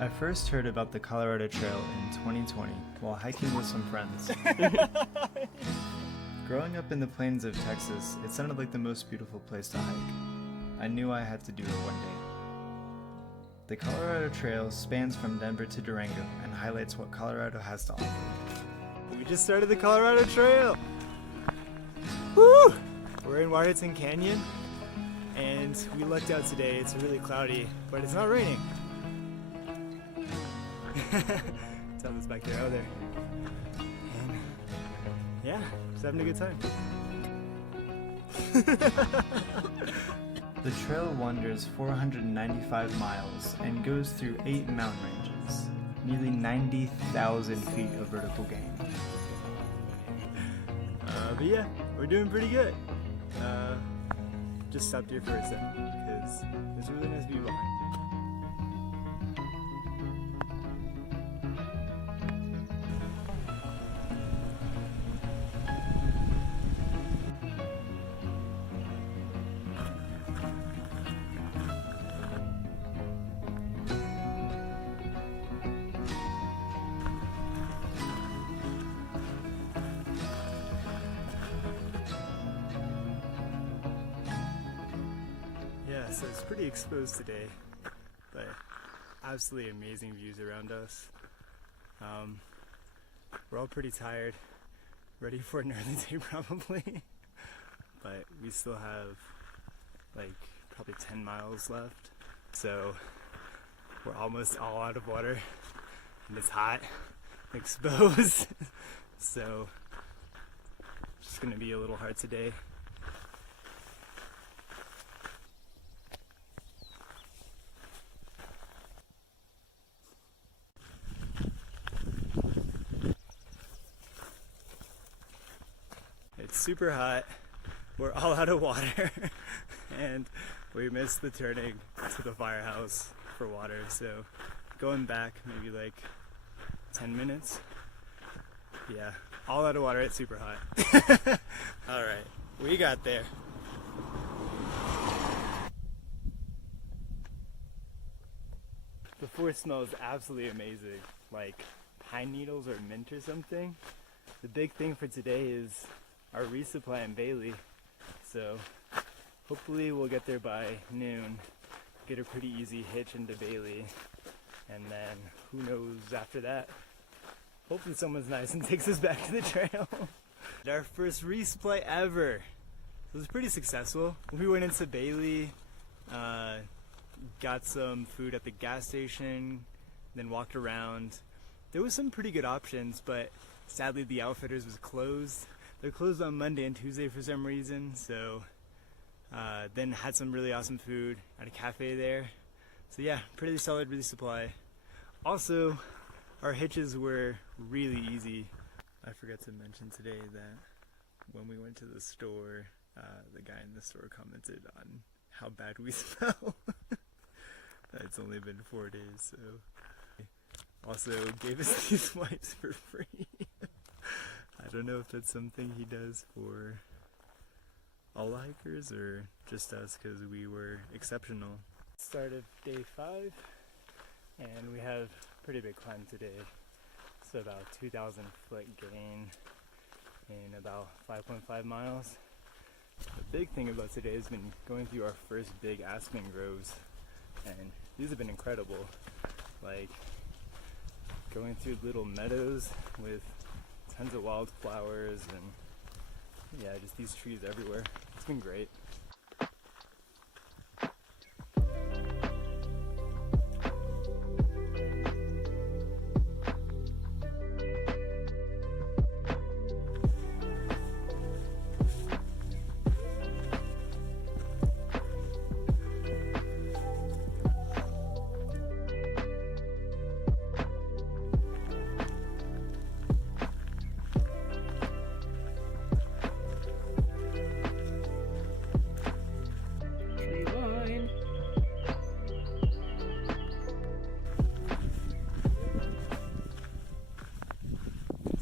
I first heard about the Colorado Trail in 2020 while hiking with some friends. Growing up in the plains of Texas, it sounded like the most beautiful place to hike. I knew I had to do it one day. The Colorado Trail spans from Denver to Durango and highlights what Colorado has to offer. We just started the Colorado Trail! Woo! We're in Warrington Canyon, and we lucked out today. It's really cloudy, but it's not raining. Tell this back there. Oh, there. And yeah, just having a good time. The trail wanders 495 miles and goes through 8 mountain ranges, nearly 90,000 feet of vertical gain. But yeah, we're doing pretty good. Just stopped here for a second because there's a really nice view behind. Yeah, so it's pretty exposed today, but absolutely amazing views around us. We're all pretty tired, ready for an early day probably, but we still have like probably 10 miles left, so we're almost all out of water, and it's hot, exposed, so it's just gonna be a little hard today. It's super hot, we're all out of water, and we missed the turning to the firehouse for water, so going back maybe like 10 minutes. Yeah, all out of water, it's super hot. Alright, we got there. The forest smells absolutely amazing, like pine needles or mint or something. The big thing for today is our resupply in Bailey, so hopefully we'll get there by noon, get a pretty easy hitch into Bailey, and then who knows after that. Hopefully someone's nice and takes us back to the trail. Our first resupply ever. It was pretty successful. We went into Bailey, got some food at the gas station, then walked around. There was some pretty good options, but sadly the Outfitters was closed. They're closed on Monday and Tuesday for some reason, so then had some really awesome food at a cafe there. So yeah, pretty solid resupply. Also, our hitches were really easy. I forgot to mention today that when we went to the store, the guy in the store commented on how bad we smell. It's only been 4 days, so. Also gave us these wipes for free. I don't know if that's something he does for all hikers or just us because we were exceptional. Started day 5 and we have a pretty big climb today. So about 2,000 foot gain in about 5.5 miles. The big thing about today has been going through our first big aspen groves, and these have been incredible. Like going through little meadows with tons of wildflowers and yeah, just these trees everywhere. It's been great.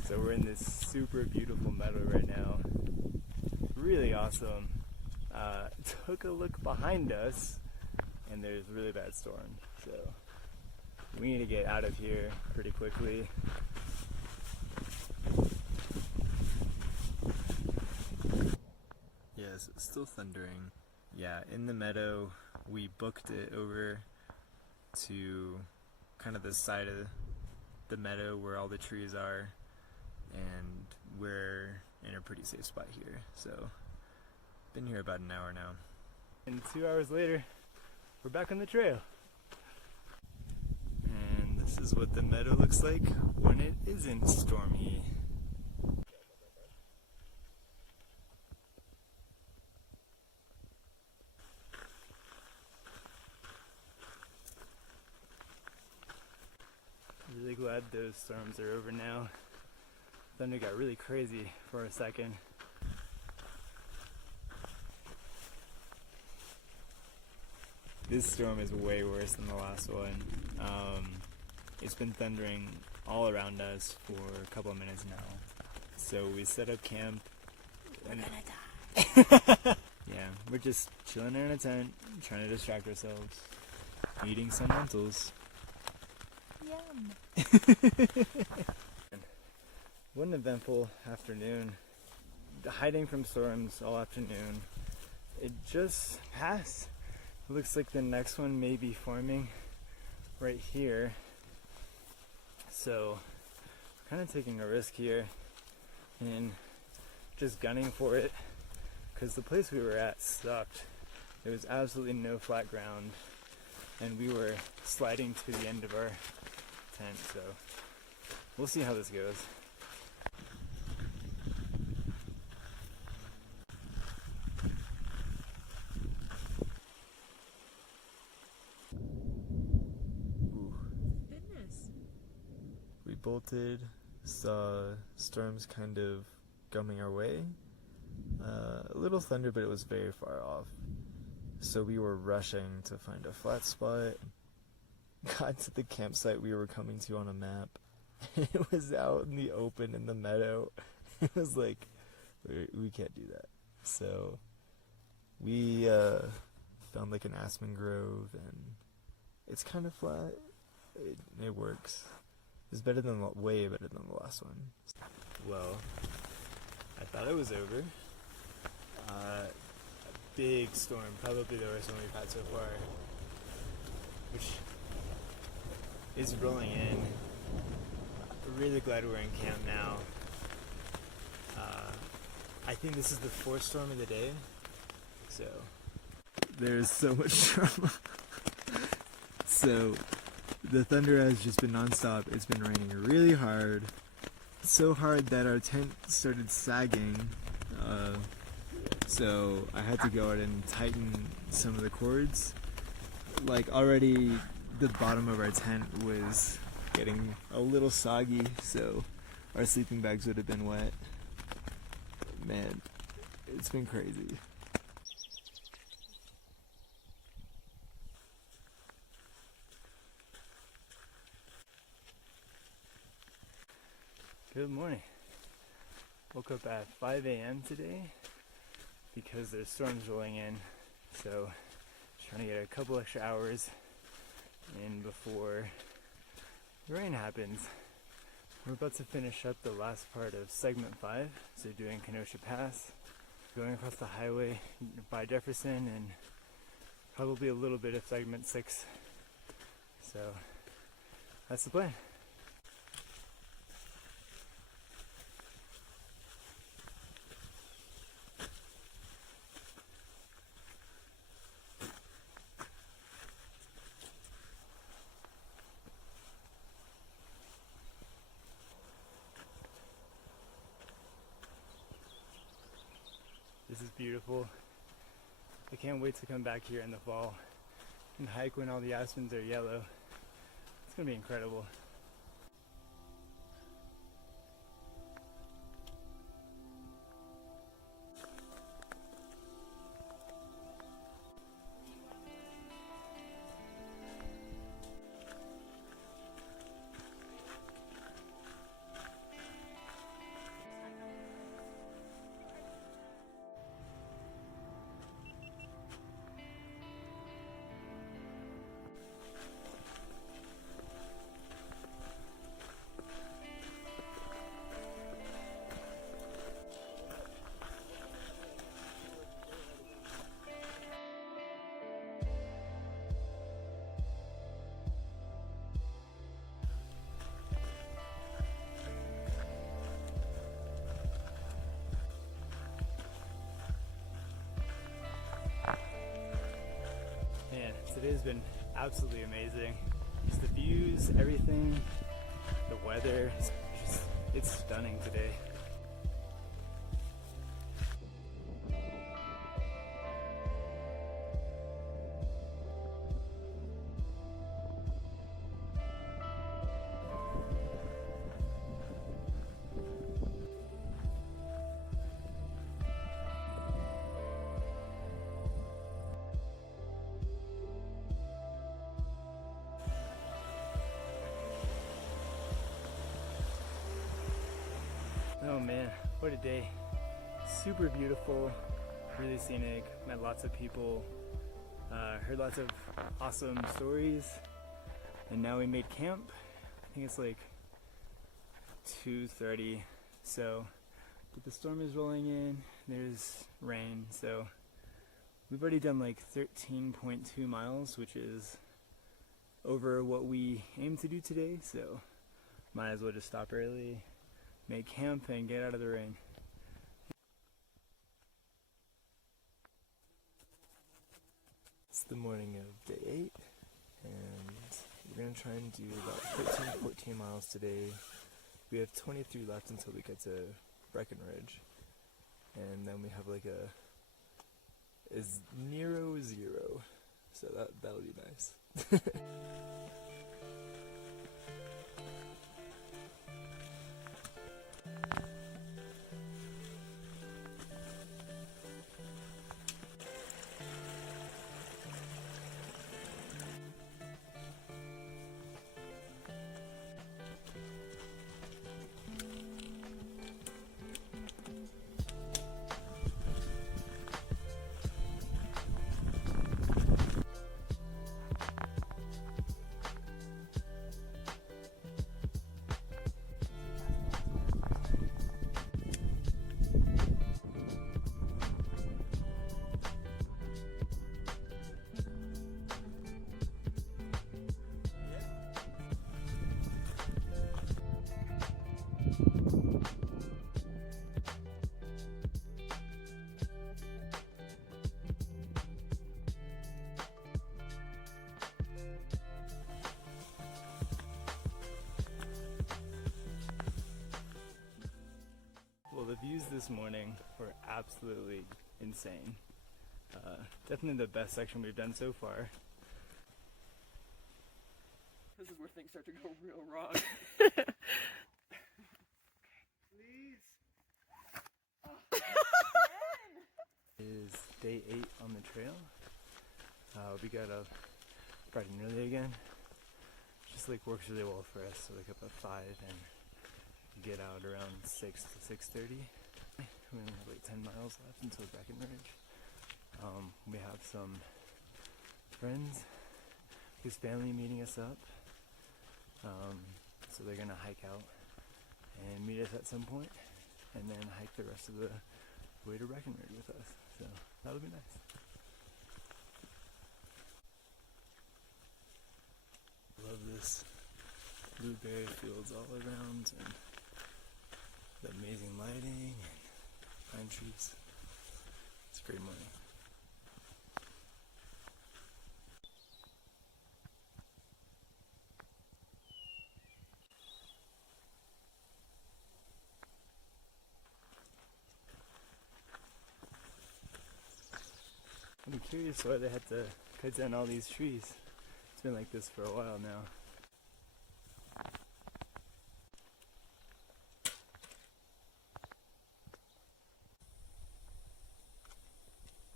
So we're in this super beautiful meadow right now. Really awesome. Took a look behind us and there's a really bad storm. So we need to get out of here pretty quickly. Yes, it's still thundering. Yeah, in the meadow, we booked it over to kind of the side of the meadow where all the trees are, and we're in a pretty safe spot here. So, been here about an hour now. And 2 hours later, we're back on the trail. And this is what the meadow looks like when it isn't stormy. Really glad those storms are over now. Thunder got really crazy for a second. This storm is way worse than the last one. It's been thundering all around us for a couple of minutes now. So we set up camp. We're gonna die. Yeah, we're just chilling in a tent, trying to distract ourselves, eating some lentils. Yum. What an eventful afternoon. Hiding from storms all afternoon. It just passed. It looks like the next one may be forming right here. So, kind of taking a risk here and just gunning for it, because the place we were at sucked. There was absolutely no flat ground, and we were sliding to the end of our tent, so we'll see how this goes. Ooh. Goodness. We bolted, saw storms kind of coming our way. A little thunder, but it was very far off. So we were rushing to find a flat spot. Got to the campsite we were coming to on a map. It was out in the open in the meadow. It was like, we can't do that. So we found like an aspen grove, and it's kind of flat. It works. It's better than way better than the last one. Well, I thought it was over. A big storm, probably the worst one we've had so far, which is rolling in. Really glad we're in camp now. I think this is the fourth storm of the day, so there's so much drama. So the thunder has just been nonstop. It's been raining really hard, so hard that our tent started sagging. So I had to go out and tighten some of the cords. Like, already the bottom of our tent was getting a little soggy, so our sleeping bags would have been wet. Man, it's been crazy. Good morning. Woke up at 5 a.m. today because there's storms rolling in, so trying to get a couple extra hours in before the rain happens. We're about to finish up the last part of segment 5, so doing Kenosha Pass, going across the highway by Jefferson, and probably a little bit of segment 6. So that's the plan. This is beautiful. I can't wait to come back here in the fall and hike when all the aspens are yellow. It's gonna be incredible. Today's been absolutely amazing. Just the views, everything, the weather, it's stunning today. Oh man, what a day. Super beautiful, really scenic, met lots of people, heard lots of awesome stories, and now we made camp. I think it's like 2:30, so but the storm is rolling in, there's rain, so we've already done like 13.2 miles, which is over what we aim to do today, so might as well just stop early, make camp, and get out of the rain. It's the morning of day 8, and we're going to try and do about 14 miles today. We have 23 left until we get to Breckenridge, and then we have like is Nero 0, so that'll be nice. Well, the views this morning were absolutely insane. Definitely the best section we've done so far. This is where things start to go real wrong. Please. Is day 8 on the trail. We got up bright and early again. Just like works really well for us. So wake up at 5 and get out around 6 to 6:30. We only have like 10 miles left until Breckenridge. We have some friends, his family meeting us up. So they're gonna hike out and meet us at some point, and then hike the rest of the way to Breckenridge with us. So that'll be nice. Love this blueberry fields all around and the amazing lighting and pine trees. It's a great morning. I'm curious why they had to cut down all these trees. It's been like this for a while now.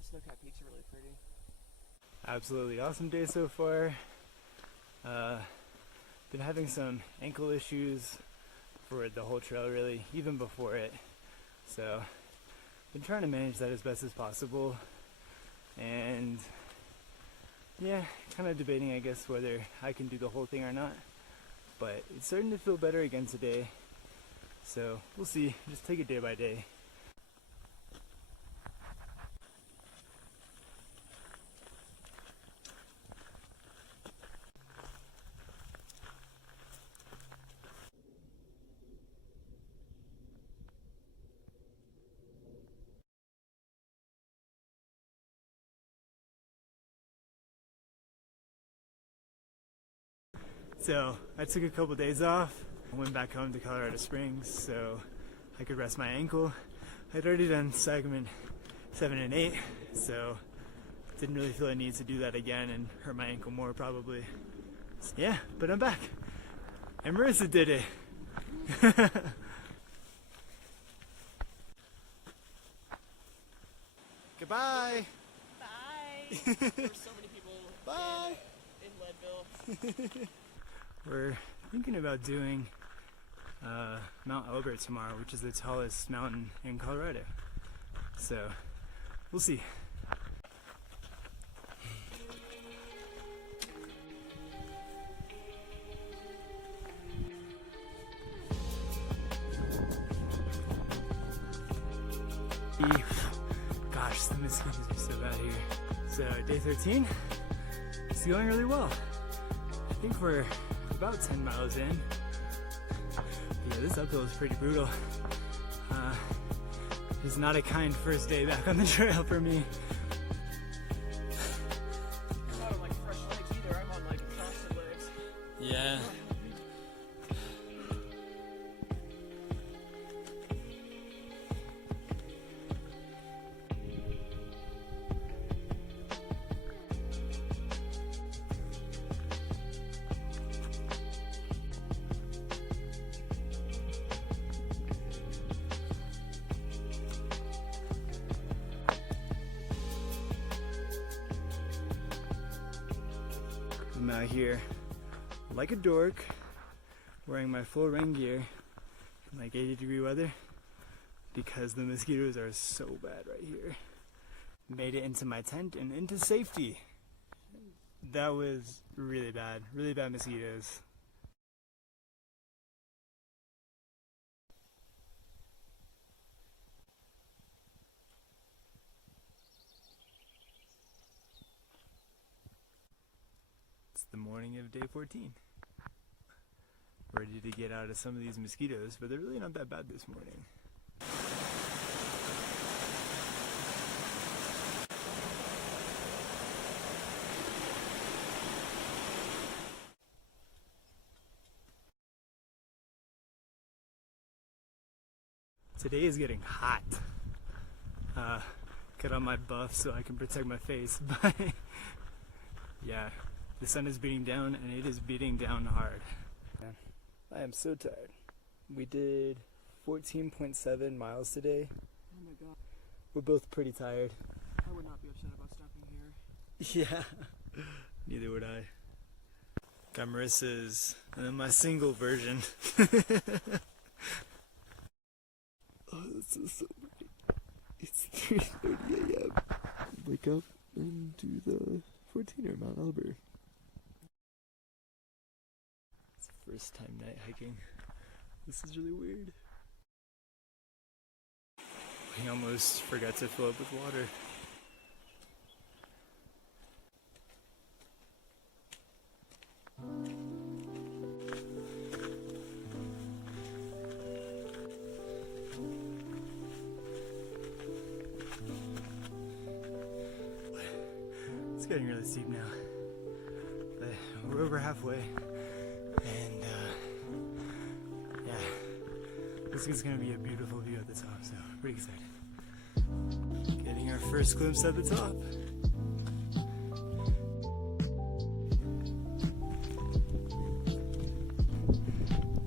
Snowcat peaks are really pretty. Absolutely awesome day so far. Been having some ankle issues for the whole trail really, even before it. So been trying to manage that as best as possible. And yeah, kind of debating I guess whether I can do the whole thing or not. But it's starting to feel better again today. So we'll see, just take it day by day. So I took a couple days off. I went back home to Colorado Springs so I could rest my ankle. I'd already done segment 7 and 8, so didn't really feel a need to do that again and hurt my ankle more probably. Yeah, but I'm back. And Marissa did it. Goodbye. Bye. There's so many people Bye. in Leadville. We're thinking about doing Mount Elbert tomorrow, which is the tallest mountain in Colorado. So we'll see. Gosh, the mosquitoes are so bad here. So day 13, it's going really well. I think we're about 10 miles in. Yeah, this uphill is pretty brutal. It's not a kind first day back on the trail for me. I'm not on like fresh legs either. I'm on like exhausted legs. Yeah. I'm out here like a dork, wearing my full rain gear in like 80-degree weather because the mosquitoes are so bad right here. Made it into my tent and into safety. That was really bad mosquitoes. It's the morning of day 14. Ready to get out of some of these mosquitoes, but they're really not that bad this morning. Today is getting hot. Cut on my buff so I can protect my face, but yeah, the sun is beating down and it is beating down hard. I am so tired. We did 14.7 miles today. Oh my god. We're both pretty tired. I would not be upset about stopping here. Yeah, neither would I. Got Marissa's and then my single version. Oh, this is so bright. It's 3:30 a.m. Wake up and do the 14er Mount Elbert. It's the first time night hiking. This is really weird. We almost forgot to fill up with water. It's getting really steep now, but we're over halfway, and yeah, this is gonna be a beautiful view at the top, so pretty excited. Getting our first glimpse at the top.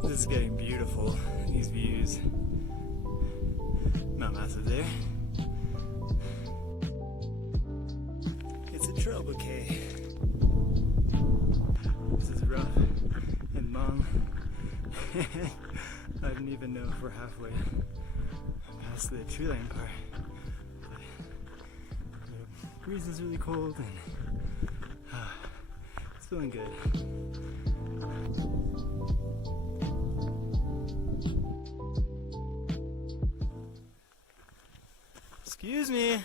This is getting beautiful, these views. Mount Mathis there. It's a trail bouquet. This is rough and long. I don't even know if we're halfway past the tree line part. The breeze is really cold and it's feeling good. Excuse me.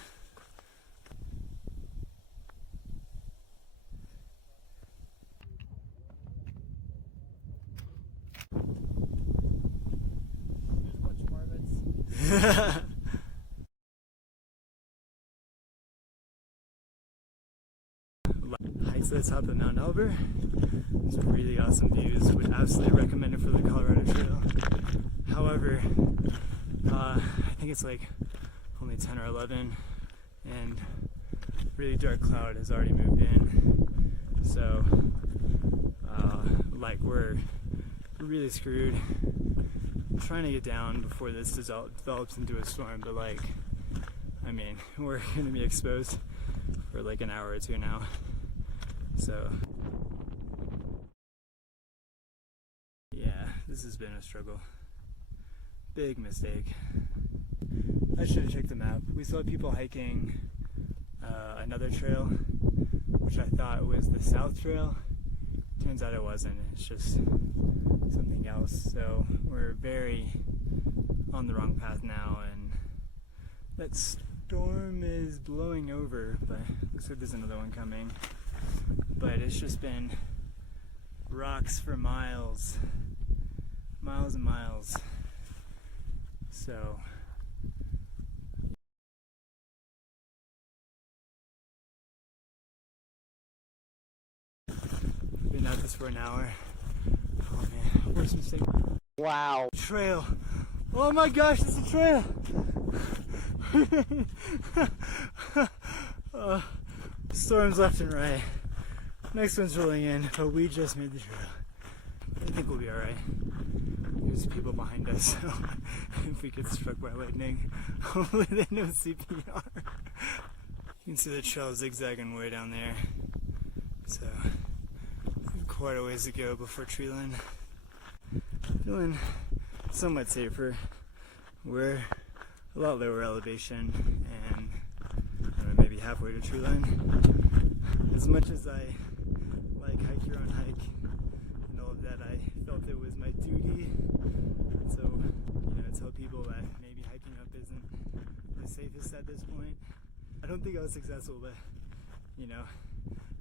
Hikes to the top of Mount Elber. It's really awesome views. Would absolutely recommend it for the Colorado Trail. However, I think it's like only 10 or 11, and really dark cloud has already moved in. So, like we're really screwed. I'm trying to get down before this develops into a storm, but like, I mean, we're gonna be exposed for like an hour or two now. So, yeah, this has been a struggle. Big mistake. I should have checked the map. We saw people hiking another trail, which I thought was the South Trail. Turns out it wasn't. It's just something else. So we're very on the wrong path now, and that storm is blowing over, but looks like there's another one coming. But it's just been rocks for miles, miles and miles. So been at this for an hour. Oh man, worst mistake. Wow. Trail. Oh my gosh, it's a trail. Storms left and right. Next one's rolling in, but we just made the trail. I think we'll be alright. There's people behind us, so if we get struck by lightning, hopefully they know CPR. You can see the trail zigzagging way down there. So, we have quite a ways to go before tree line. Feeling somewhat safer. We're a lot lower elevation and maybe halfway to tree line. As much as I like hike your own hike and all of that, I felt it was my duty. So, tell people that maybe hiking up isn't the safest at this point. I don't think I was successful, but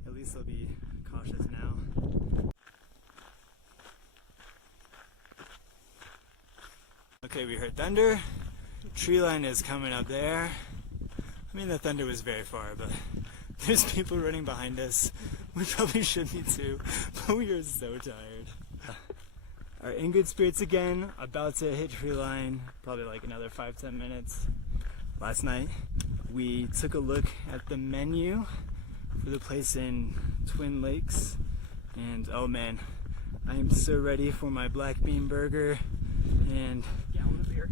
at least I'll be cautious now. Okay, we heard thunder. Tree line is coming up there. I mean, the thunder was very far, but there's people running behind us. We probably should be too, but we are so tired. Are in good spirits again, about to hit tree line, probably like another 5-10 minutes. Last night, we took a look at the menu for the place in Twin Lakes, and oh man, I am so ready for my black bean burger and Gallon of beer.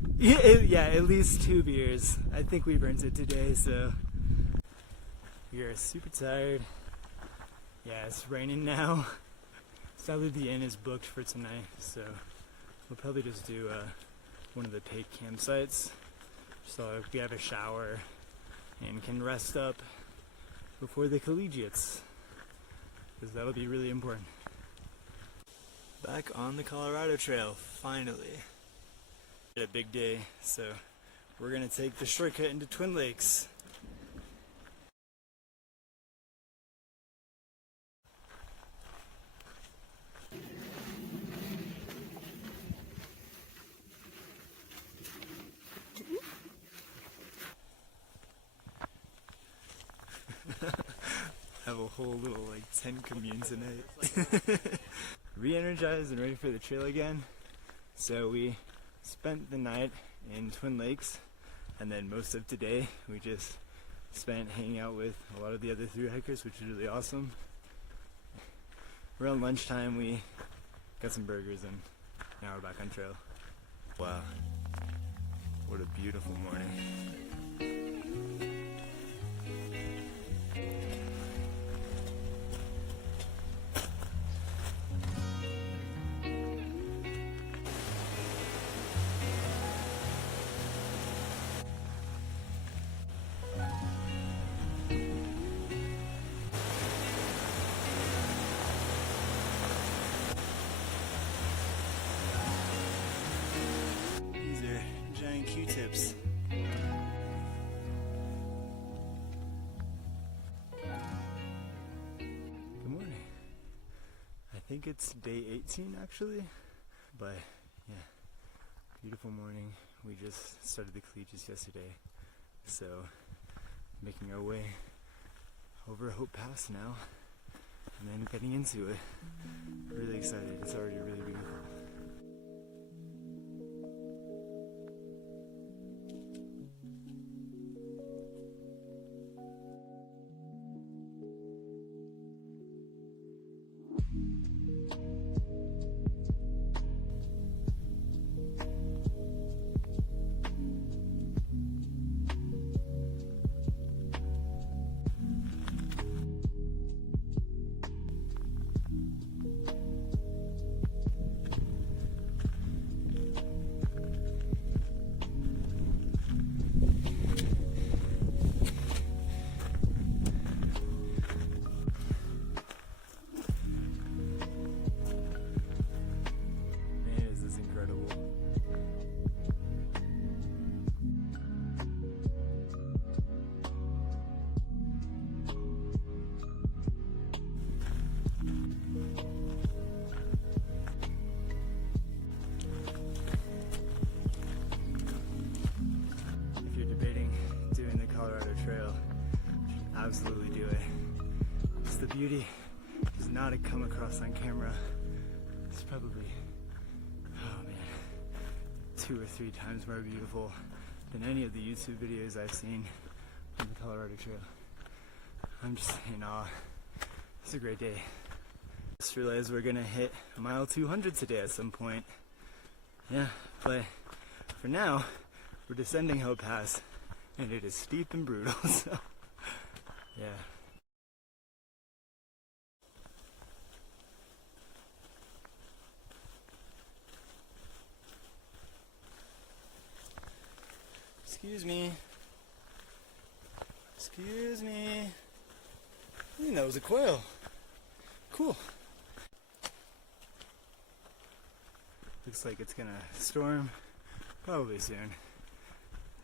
yeah, at least 2 beers. I think we burnt it today, so we are super tired. Yeah, it's raining now. Sadly, the inn is booked for tonight, so we'll probably just do one of the paid campsites, so we have a shower and can rest up before the collegiates, because that'll be really important. Back on the Colorado Trail, finally. A big day, so we're gonna take the shortcut into Twin Lakes. Have a whole little 10 commune tonight. Re-energized and ready for the trail again. So we spent the night in Twin Lakes, and then most of today we just spent hanging out with a lot of the other thru hikers, which is really awesome. Around lunchtime we got some burgers, and now we're back on trail. Wow, what a beautiful morning. Q-tips. Good morning. I think it's day 18 actually, but yeah, beautiful morning. We just started the collegiates yesterday, so making our way over Hope Pass now. and then getting into it. Really excited. It's already really beautiful. Absolutely do it. It's the beauty does not come across on camera. It's probably, oh man, 2 or 3 times more beautiful than any of the YouTube videos I've seen on the Colorado Trail. I'm just in awe. It's a great day. Just realized we're gonna hit mile 200 today at some point. Yeah, but for now, we're descending Hill Pass, and it is steep and brutal, so yeah. Excuse me. Excuse me. I think that was a quail. Cool. Looks like it's gonna storm probably soon.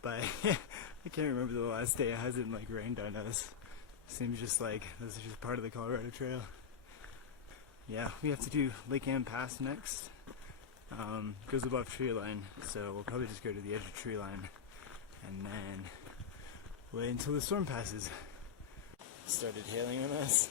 But I can't remember the last day it hasn't like rained on us. Seems just like this is just part of the Colorado Trail. Yeah, we have to do Lake Ann Pass next. Goes above tree line, so we'll probably just go to the edge of tree line and then wait until the storm passes. Started hailing on us.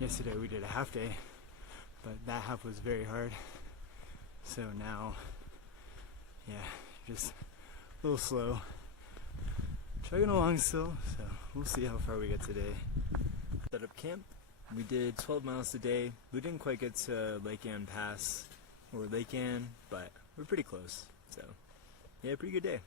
Yesterday we did a half day, but that half was very hard. So now, yeah, just a little slow. Chugging along still, so we'll see how far we get today. Set up camp. We did 12 miles today. We didn't quite get to Lake Ann Pass or Lake Ann, but we're pretty close. So, yeah, pretty good day.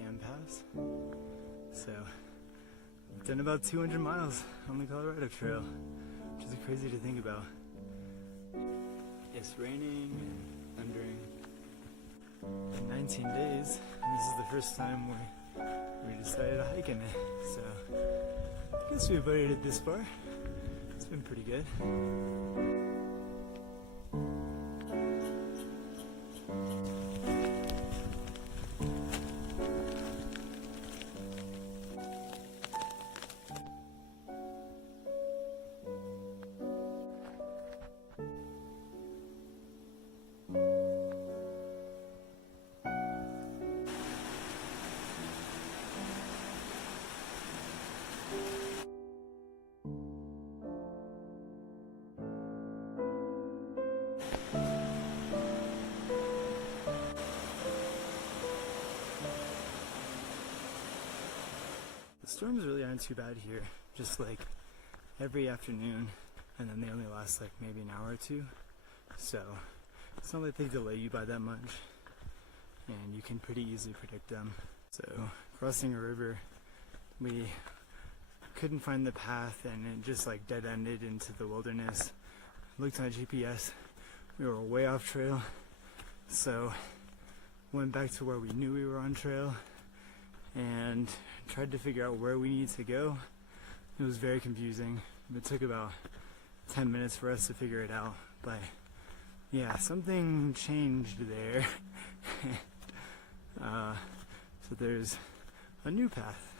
Scan Pass. So, I've done about 200 miles on the Colorado Trail, which is crazy to think about. It's raining and thundering. In 19 days, and this is the first time we decided to hike in it. So, I guess we've made it this far. It's been pretty good. The storms really aren't too bad here, just like every afternoon, and then they only last like maybe an hour or two, so it's not like they delay you by that much, and you can pretty easily predict them. So crossing a river, we couldn't find the path and it just like dead-ended into the wilderness. Looked on GPS, we were way off trail, so went back to where we knew we were on trail and tried to figure out where we need to go. It was very confusing. It took about 10 minutes for us to figure it out, but yeah, something changed there. So there's a new path.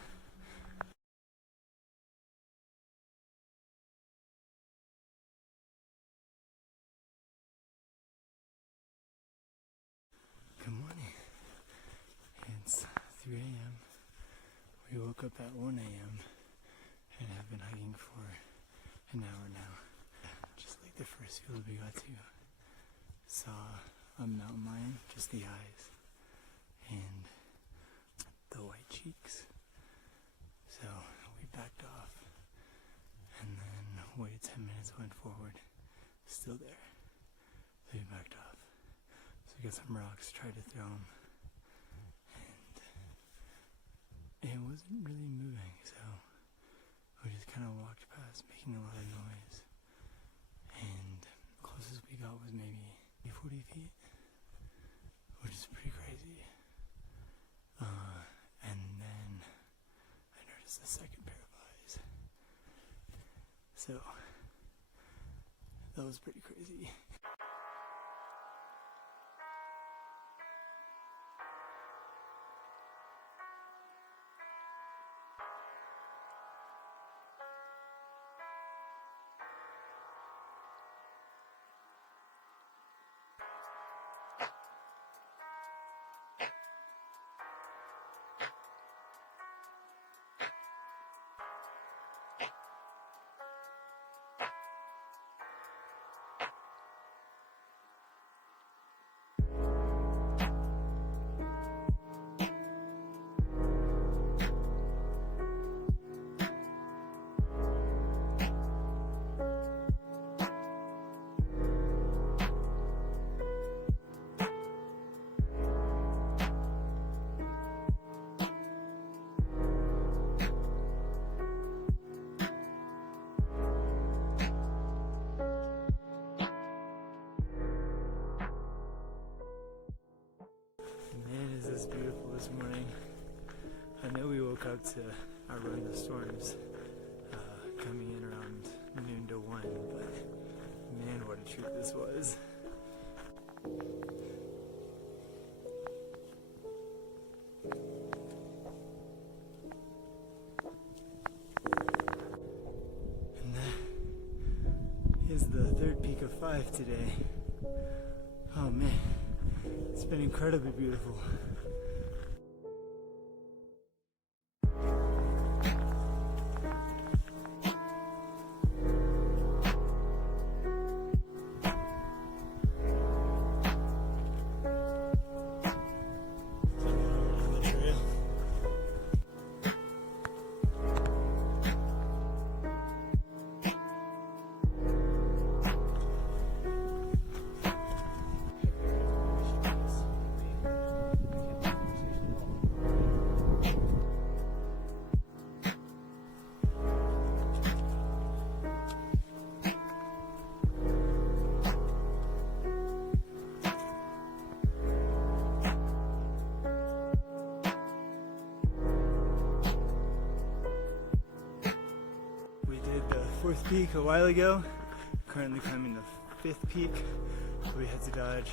Good morning. It's 3 a.m. We woke up at 1 a.m. and have been hiking for an hour now. Just like the first field we got to. Saw a mountain lion, just the eyes, and the white cheeks. So we backed off and then waited 10 minutes, went forward, still there. So we backed off. So we got some rocks, tried to throw them. It wasn't really moving, so we just kind of walked past, making a lot of noise. And the closest we got was maybe 40 feet, which is pretty crazy. And then I noticed a second pair of eyes. So that was pretty crazy. It's beautiful this morning. I know we woke up to outrun the storms coming in around noon to 1, but man, what a treat this was. And that is the third peak of 5 today. Oh man, it's been incredibly beautiful. 4th peak a while ago. Currently climbing the 5th peak. We had to dodge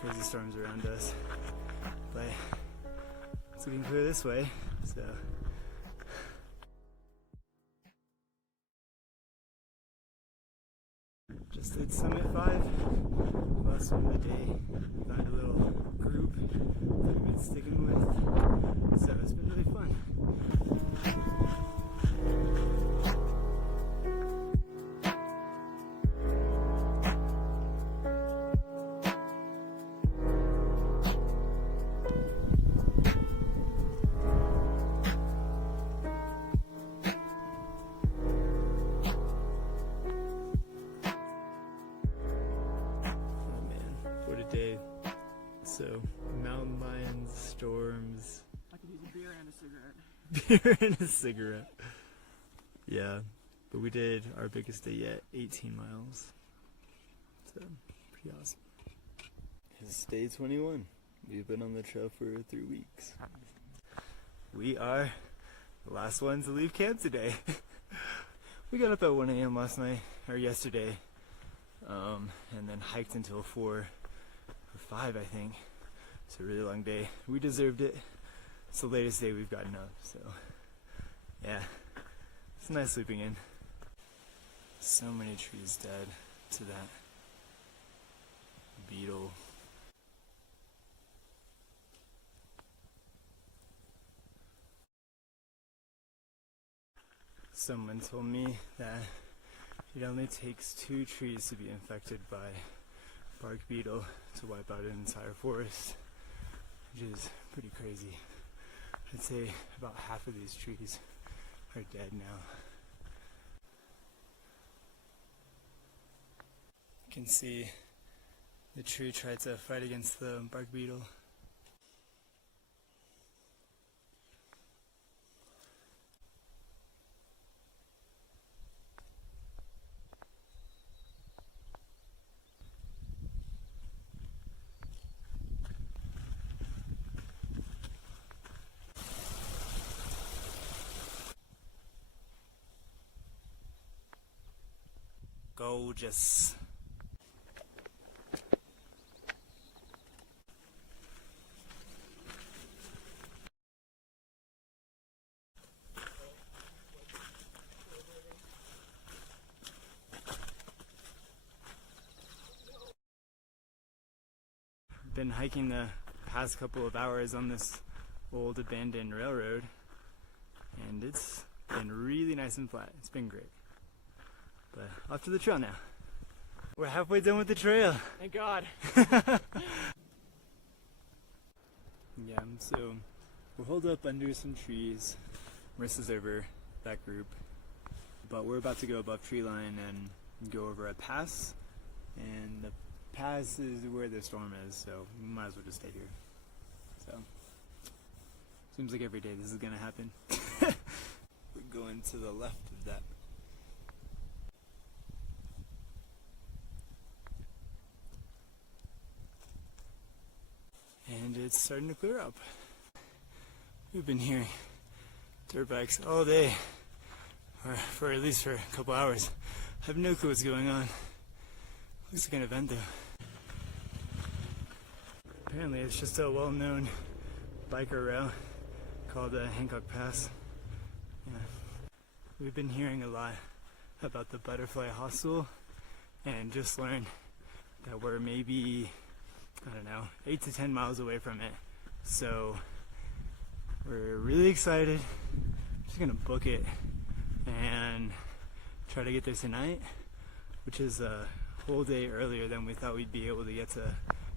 crazy storms around us, but it's looking clear this way, so. Just did Summit 5, last swim of the day. Found a little group that we've been sticking with, so it's been really fun. Day. So, mountain lions, storms. I could use a beer and a cigarette. Beer and a cigarette. Yeah, but we did our biggest day yet, 18 miles. So, pretty awesome. It's day 21. We've been on the trail for 3 weeks. We are the last ones to leave camp today. We got up at 1 a.m. last night, or yesterday, and then hiked until 4 or 5, I think. It's a really long day. We deserved it. It's the latest day we've gotten up, so yeah, it's nice sleeping in. So many trees dead to that beetle. Someone told me that it only takes 2 trees to be infected by bark beetle to wipe out an entire forest, which is pretty crazy. I'd say about half of these trees are dead now. You can see the tree tried to fight against the bark beetle. Gorgeous. Been hiking the past couple of hours on this old abandoned railroad, and it's been really nice and flat. It's been great. But off to the trail now. We're halfway done with the trail. Thank God. Yeah, so we're holed up under some trees. Marissa's over that group. But we're about to go above tree line and go over a pass. And the pass is where the storm is, so we might as well just stay here. So, seems like every day this is gonna happen. We're going to the left of that. And it's starting to clear up. We've been hearing dirt bikes all day, or for at least for a couple hours. I have no clue what's going on. Looks like an event though. Apparently it's just a well-known biker rail called the Hancock Pass. Yeah. We've been hearing a lot about the Butterfly Hostel and just learned that we're maybe, I don't know, 8 to 10 miles away from it. So we're really excited. Just gonna book it and try to get there tonight, which is a whole day earlier than we thought we'd be able to get to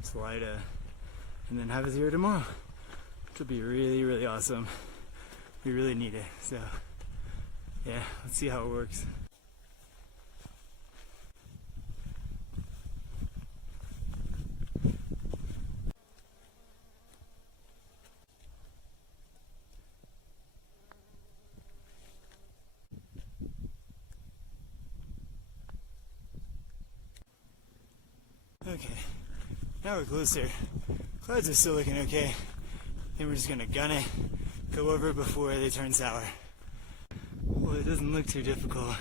Salida, and then have us here tomorrow, which will be really, really awesome. We really need it. So yeah, let's see how it works. Okay, now we're closer. Clouds are still looking okay. I think we're just gonna gun it, go over before they turn sour. Well, it doesn't look too difficult.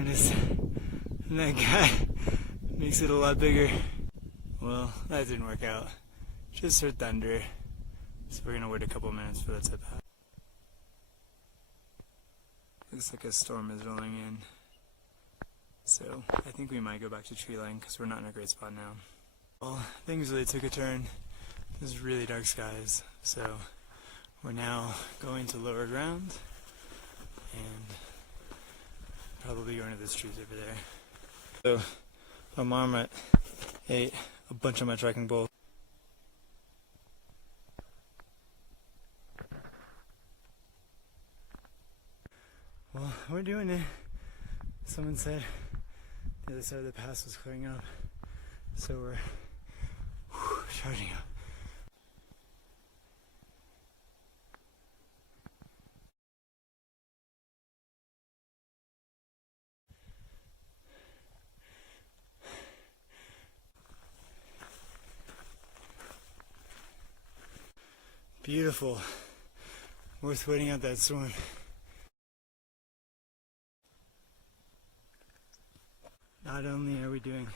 notice. And that guy makes it a lot bigger. Well, that didn't work out. Just heard thunder. So we're gonna wait a couple minutes for that to pass. Looks like a storm is rolling in. So I think we might go back to tree line because we're not in a great spot now. Well, things really took a turn. There's really dark skies. So we're now going to lower ground and probably going to those trees over there. So my mom ate a bunch of my trekking poles. Well, we're doing it. Someone said the other side of the pass was clearing up, so we're charging up. Beautiful. Worth waiting out that storm. Not only are we doing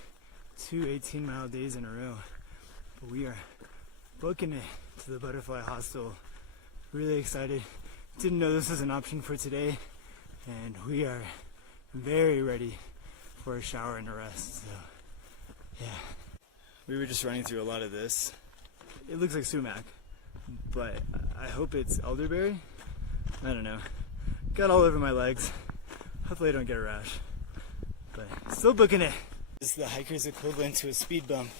2 18-mile days in a row, but we are booking it to the Butterfly Hostel. Really excited. Didn't know this was an option for today, and we are very ready for a shower and a rest. So, yeah. We were just running through a lot of this. It looks like sumac, but I hope it's elderberry. I don't know. Got all over my legs. Hopefully I don't get a rash. But still booking it. This is the hiker's equivalent to a speed bump.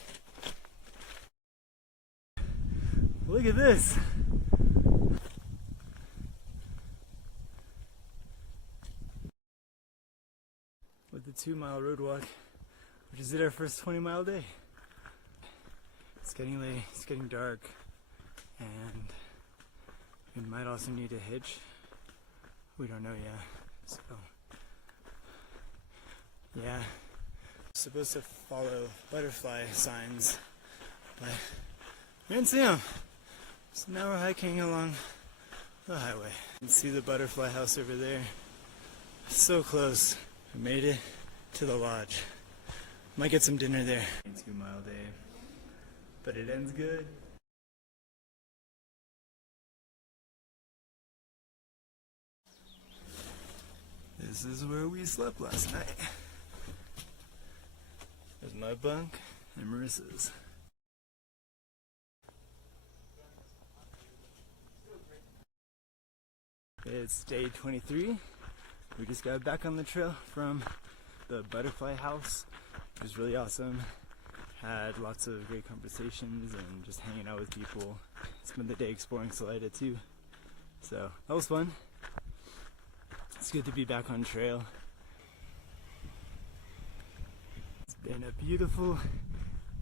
Look at this. With the 2-mile road walk, we just did our first 20-mile day. It's getting late, it's getting dark, and we might also need a hitch. We don't know yet, so yeah. Supposed to follow butterfly signs, but we didn't see them. So now we're hiking along the highway. You can see the butterfly house over there. So close. We made it to the lodge. Might get some dinner there. 2-mile day, but it ends good. This is where we slept last night. There's my bunk and Marissa's. It's day 23. We just got back on the trail from the butterfly house. It was really awesome. Had lots of great conversations and just hanging out with people. Spent the day exploring Salida too. So that was fun. It's good to be back on trail. It's been a beautiful,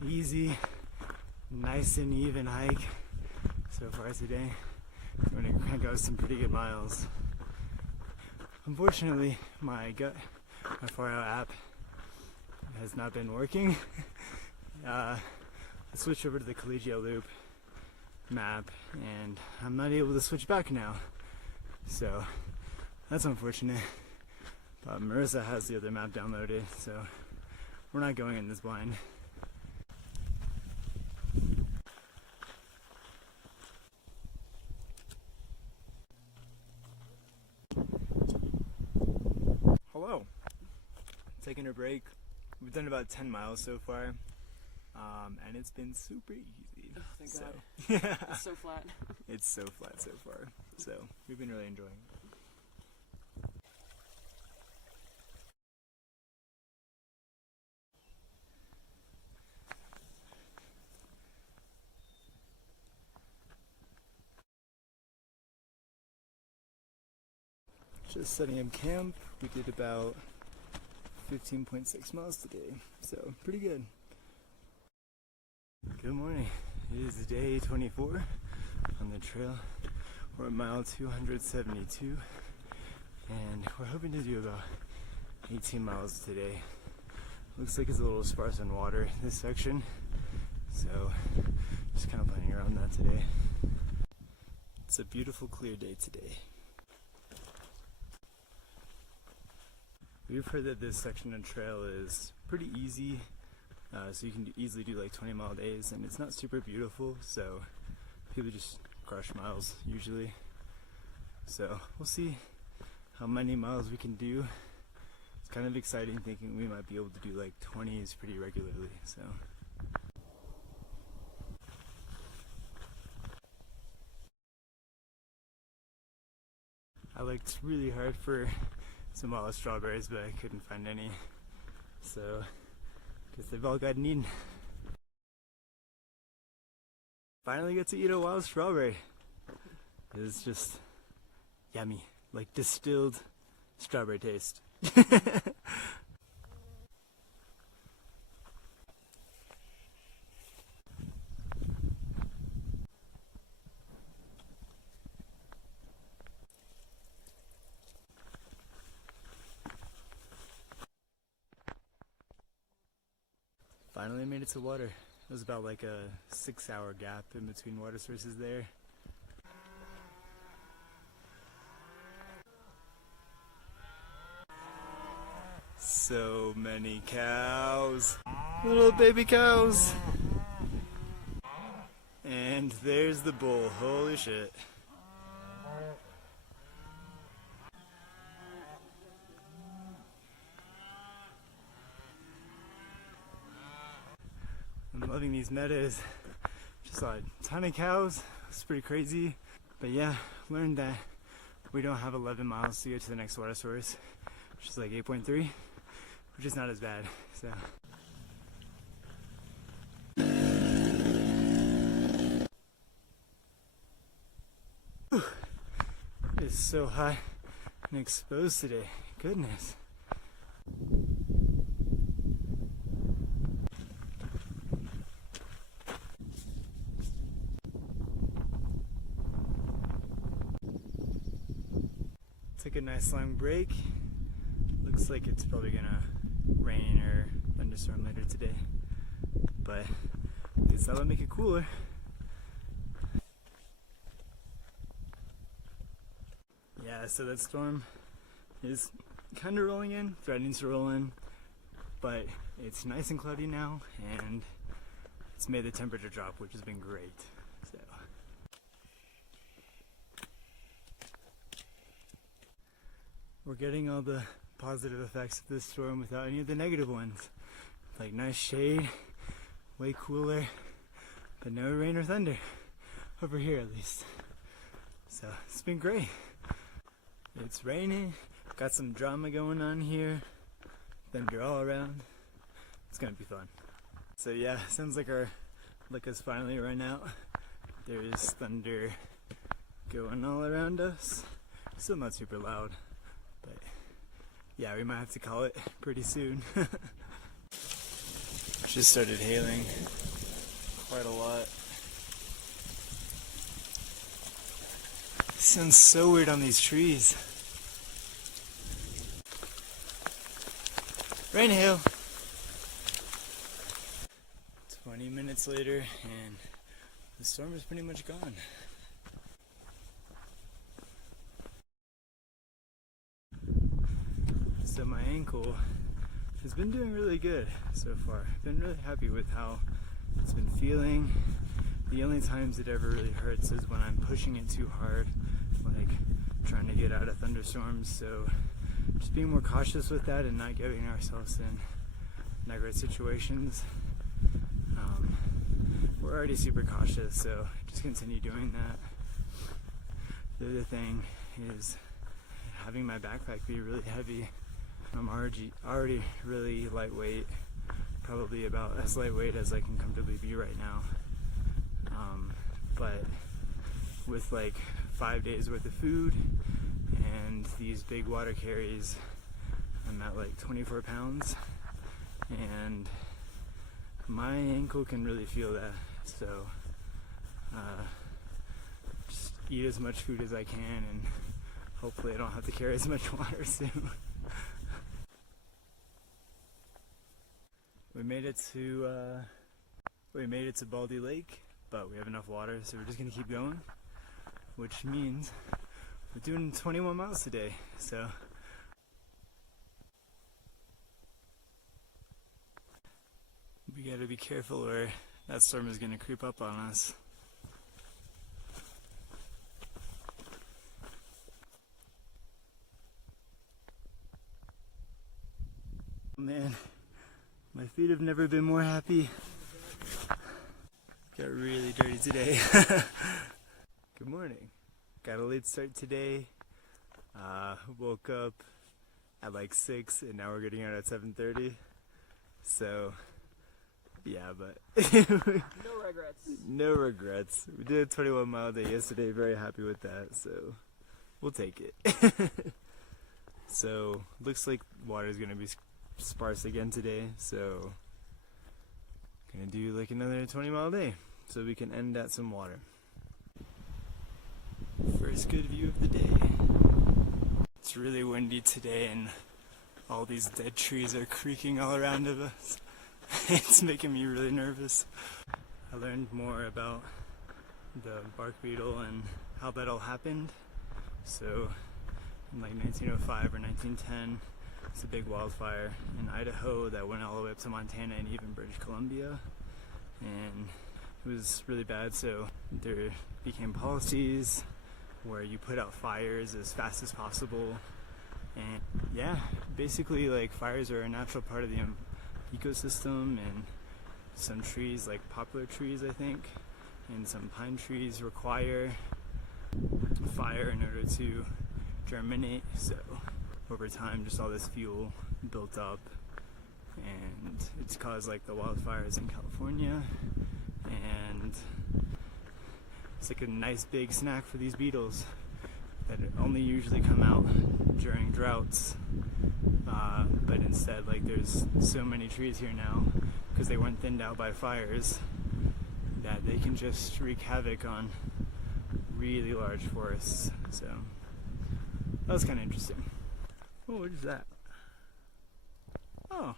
easy, nice and even hike so far today. We're gonna crank out some pretty good miles. Unfortunately, my Far Out app has not been working. I switched over to the Collegiate Loop map and I'm not able to switch back now. So that's unfortunate. But Marissa has the other map downloaded, so we're not going in this blind. Hello. Taking a break. We've done about 10 miles so far, and it's been super easy. Oh, thank God. Yeah. It's so flat. It's so flat so far. So we've been really enjoying it. Just setting up camp. We did about 15.6 miles today, so pretty good. Good morning. It is day 24 on the trail. We're at mile 272, and we're hoping to do about 18 miles today. Looks like it's a little sparse on water this section, so just kind of planning around that today. It's a beautiful clear day today. We've heard that this section of trail is pretty easy, so you can easily do like 20-mile days, and it's not super beautiful, so people just crush miles usually. So we'll see how many miles we can do. It's kind of exciting thinking we might be able to do like 20s pretty regularly. So I looked really hard for some wild strawberries, but I couldn't find any. So guess they've all gotten eaten. Finally get to eat a wild strawberry. It's just yummy, like distilled strawberry taste. Finally made it to water. It was about like a 6-hour gap in between water sources there. So many cows. Little baby cows. And there's the bull. Holy shit. I'm loving these meadows. Just saw a ton of cows. It's pretty crazy. But yeah, learned that we don't have 11 miles to get to the next water source, which is like 8.3, which is not as bad. So it is so hot and exposed today. Goodness. Took a nice long break. Looks like it's probably gonna rain or thunderstorm later today, but I guess that'll make it cooler. Yeah, so that storm is kind of rolling in, threatening to roll in, but it's nice and cloudy now, and it's made the temperature drop, which has been great. So we're getting all the positive effects of this storm without any of the negative ones. Like nice shade, way cooler, but no rain or thunder. Over here at least. So it's been great. It's raining, got some drama going on here, thunder all around. It's gonna be fun. So yeah, sounds like our lick has finally run out. There's thunder going all around us. Still not super loud. But yeah, we might have to call it pretty soon. Just started hailing quite a lot. It sounds so weird on these trees. Rain hail. 20 minutes later and the storm is pretty much gone. So my ankle has been doing really good so far. I've been really happy with how it's been feeling. The only times it ever really hurts is when I'm pushing it too hard, like trying to get out of thunderstorms. So just being more cautious with that and not getting ourselves in not great situations. We're already super cautious, so just continue doing that. The other thing is having my backpack be really heavy. I'm already really lightweight, probably about as lightweight as I can comfortably be right now. But with like 5 days worth of food and these big water carries, I'm at like 24 pounds, and my ankle can really feel that. So just eat as much food as I can, and hopefully I don't have to carry as much water soon. We made it to Baldy Lake, but we have enough water, so we're just gonna keep going, which means we're doing 21 miles today. So We gotta be careful or that storm is gonna creep up on us. Man, my feet have never been more happy. Got really dirty today. Good morning. Got a late start today. Woke up at like 6 and now we're getting out at 7:30. So, yeah, but No regrets. no regrets. We did a 21-mile day yesterday. Very happy with that. So, we'll take it. So, looks like water's gonna be sparse again today. So, gonna do like another 20-mile day so we can end at some water. First good view of the day. It's really windy today and all these dead trees are creaking all around of us. It's making me really nervous. I learned more about the bark beetle and how that all happened. So in like 1905 or 1910, it's a big wildfire in Idaho that went all the way up to Montana and even British Columbia. And it was really bad, so there became policies where you put out fires as fast as possible. And yeah, basically like fires are a natural part of the ecosystem, and some trees, like poplar trees I think, and some pine trees require fire in order to germinate. So over time just all this fuel built up and it's caused like the wildfires in California, and it's like a nice big snack for these beetles that only usually come out during droughts, but instead like there's so many trees here now because they weren't thinned out by fires that they can just wreak havoc on really large forests. So that was kind of interesting. Oh, what is that? Oh,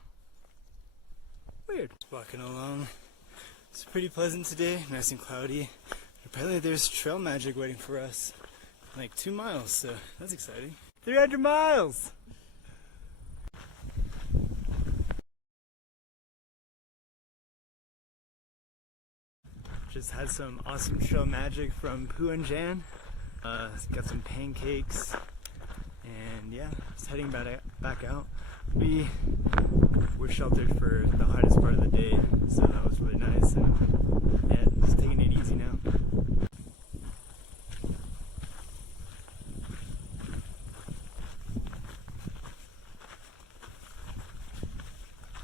weird. Just walking along. It's pretty pleasant today, nice and cloudy. Apparently there's trail magic waiting for us. Like 2 miles, so that's exciting. 300 miles! Just had some awesome trail magic from Pooh and Jan. Got some pancakes, and yeah, just heading back out. We were sheltered for the hottest part of the day, so that was really nice, and yeah, just taking it easy now.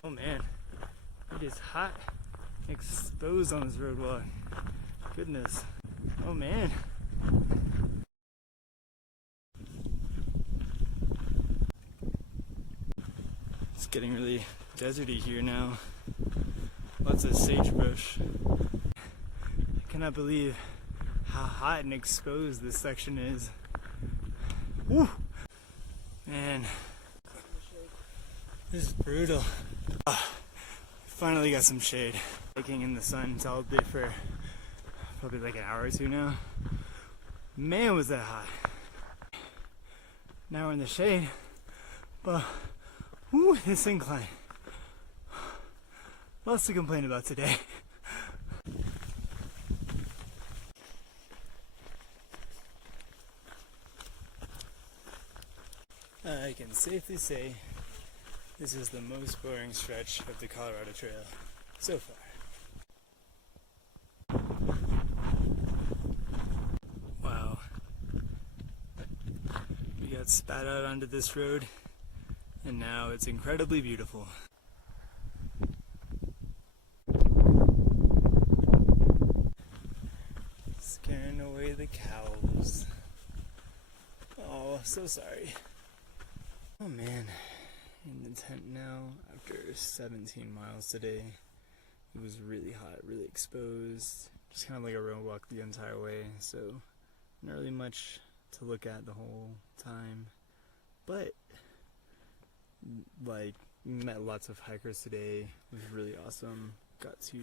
Oh man, it is hot, exposed on this roadwalk. Goodness. Oh man. It's getting really deserty here now. Lots of sagebrush. I cannot believe how hot and exposed this section is. Woo! Man, this is brutal. Finally got some shade. Hiking in the sun all day for probably like an hour or two now. Man, was that hot. Now we're in the shade, but whoo, this incline. Lots to complain about today. I can safely say this is the most boring stretch of the Colorado Trail so far. Wow. We got spat out onto this road, and now it's incredibly beautiful. Scaring away the cows. Oh, so sorry. Oh man. In the tent now after 17 miles today. It was really hot, really exposed, just kind of like a road walk the entire way, so not really much to look at the whole time, but like met lots of hikers today. It was really awesome. Got to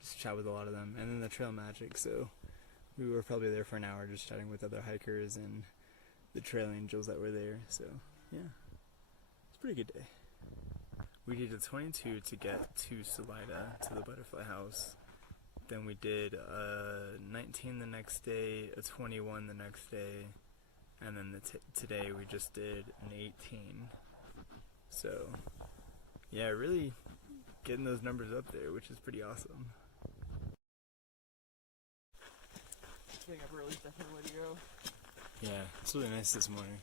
just chat with a lot of them, and then the trail magic, so we were probably there for an hour just chatting with other hikers and the trail angels that were there. So yeah, it's a pretty good day. We did a 22 to get to Salida, to the butterfly house. Then we did a 19 the next day, a 21 the next day, and then today we just did an 18. So, yeah, really getting those numbers up there, which is pretty awesome. I think I've released definitely way to go. Yeah, it's really nice this morning.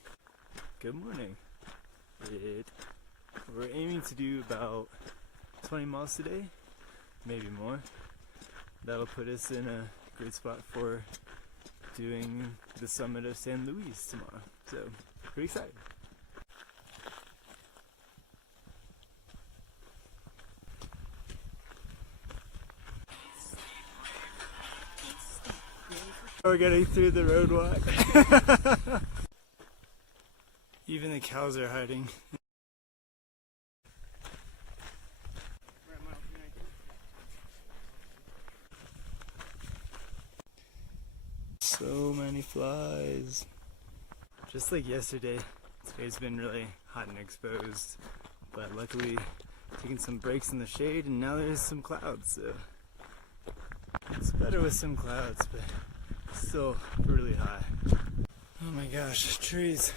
Good morning. We're aiming to do about 20 miles today, maybe more. That'll put us in a great spot for doing the summit of San Luis tomorrow. So, pretty excited. We're getting through the road walk. Even the cows are hiding. We're at mile 319. So many flies. Just like yesterday, today's been really hot and exposed, but luckily taking some breaks in the shade, and now there's some clouds, so it's better with some clouds, but still really high. Oh my gosh, trees.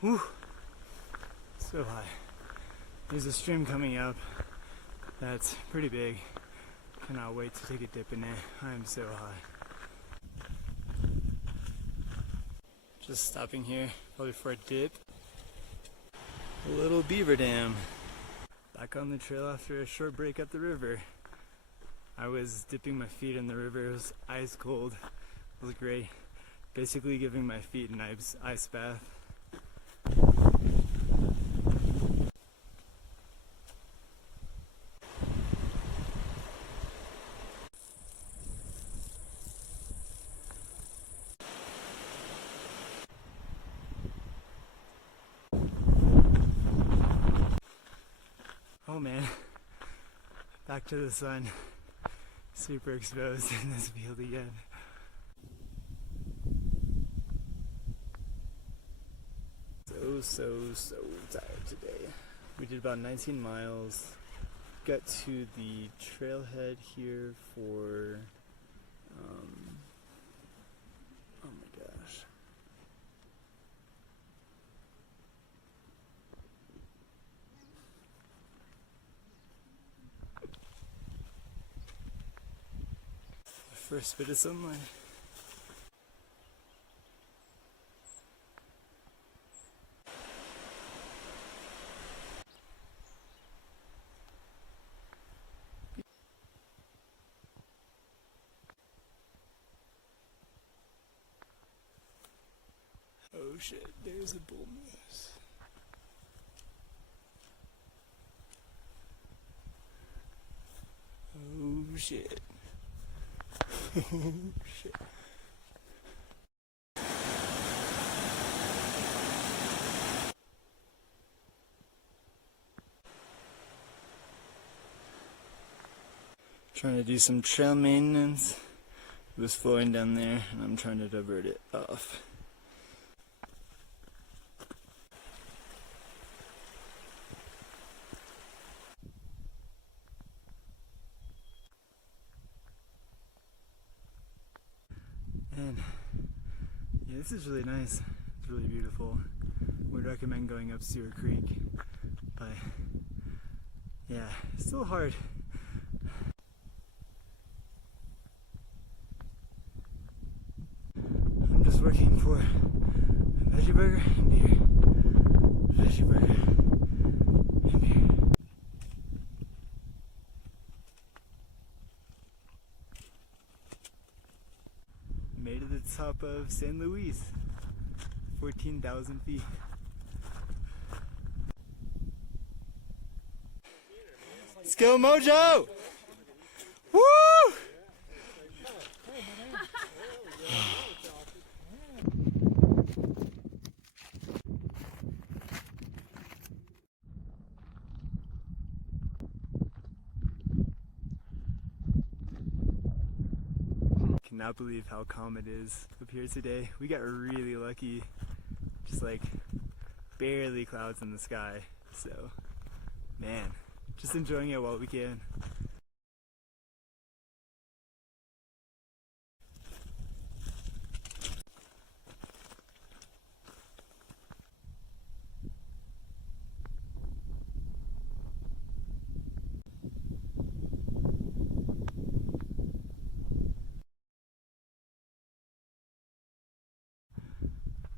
Whew. So high. There's a stream coming up that's pretty big. Cannot wait to take a dip in it. I am so high. Just stopping here, probably for a dip. A little beaver dam. Back on the trail after a short break at the river. I was dipping my feet in the river. It was ice cold. It was great. Basically giving my feet an ice bath. Oh man, back to the sun. Super exposed in this field again. So tired today. We did about 19 miles. Got to the trailhead here for, oh my gosh. First bit of sunlight. Oh shit, there's a bull moose. Oh shit. Oh shit. Trying to do some trail maintenance. It was flowing down there and I'm trying to divert it off. And yeah, this is really nice. It's really beautiful. Would recommend going up Sewer Creek, but yeah, it's still hard. I'm just working for a veggie burger and beer. Veggie burger and beer. Made it to the top of San Luis, 14,000 feet. Let's go, Mojo! Woo! Cannot believe how calm it is up here today. We got really lucky, just like barely clouds in the sky. So, man, just enjoying it while we can.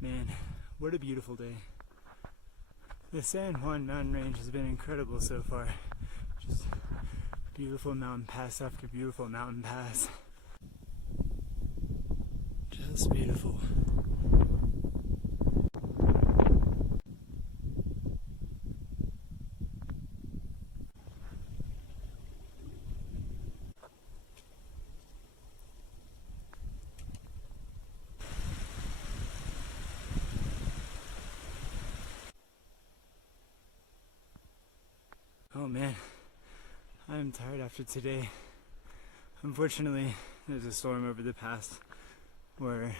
Man, what a beautiful day. The San Juan mountain range has been incredible so far. Just beautiful mountain pass after beautiful mountain pass. Just beautiful. Oh man, I'm tired after today. Unfortunately, there's a storm over the pass we're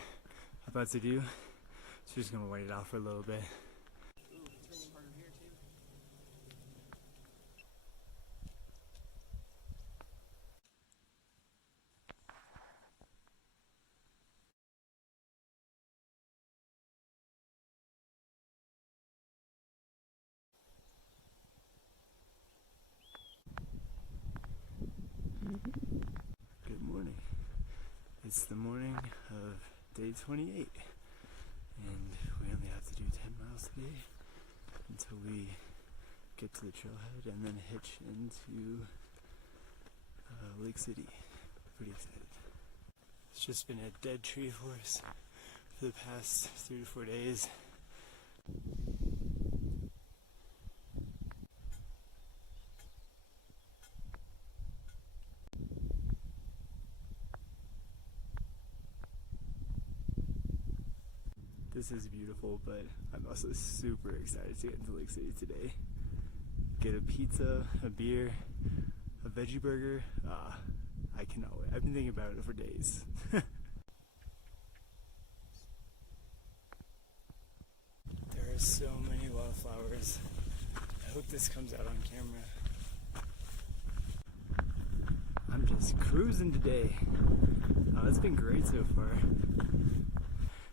about to do, so we're just gonna wait it out for a little bit. Good morning. It's the morning of day 28, and we only have to do 10 miles today until we get to the trailhead and then hitch into Lake City. Pretty excited. It's just been a dead tree forest for the past 3 to 4 days. This is beautiful, but I'm also super excited to get into Lake City today. Get a pizza, a beer, a veggie burger. I cannot wait. I've been thinking about it for days. There are so many wildflowers. I hope this comes out on camera. I'm just cruising today. It's been great so far.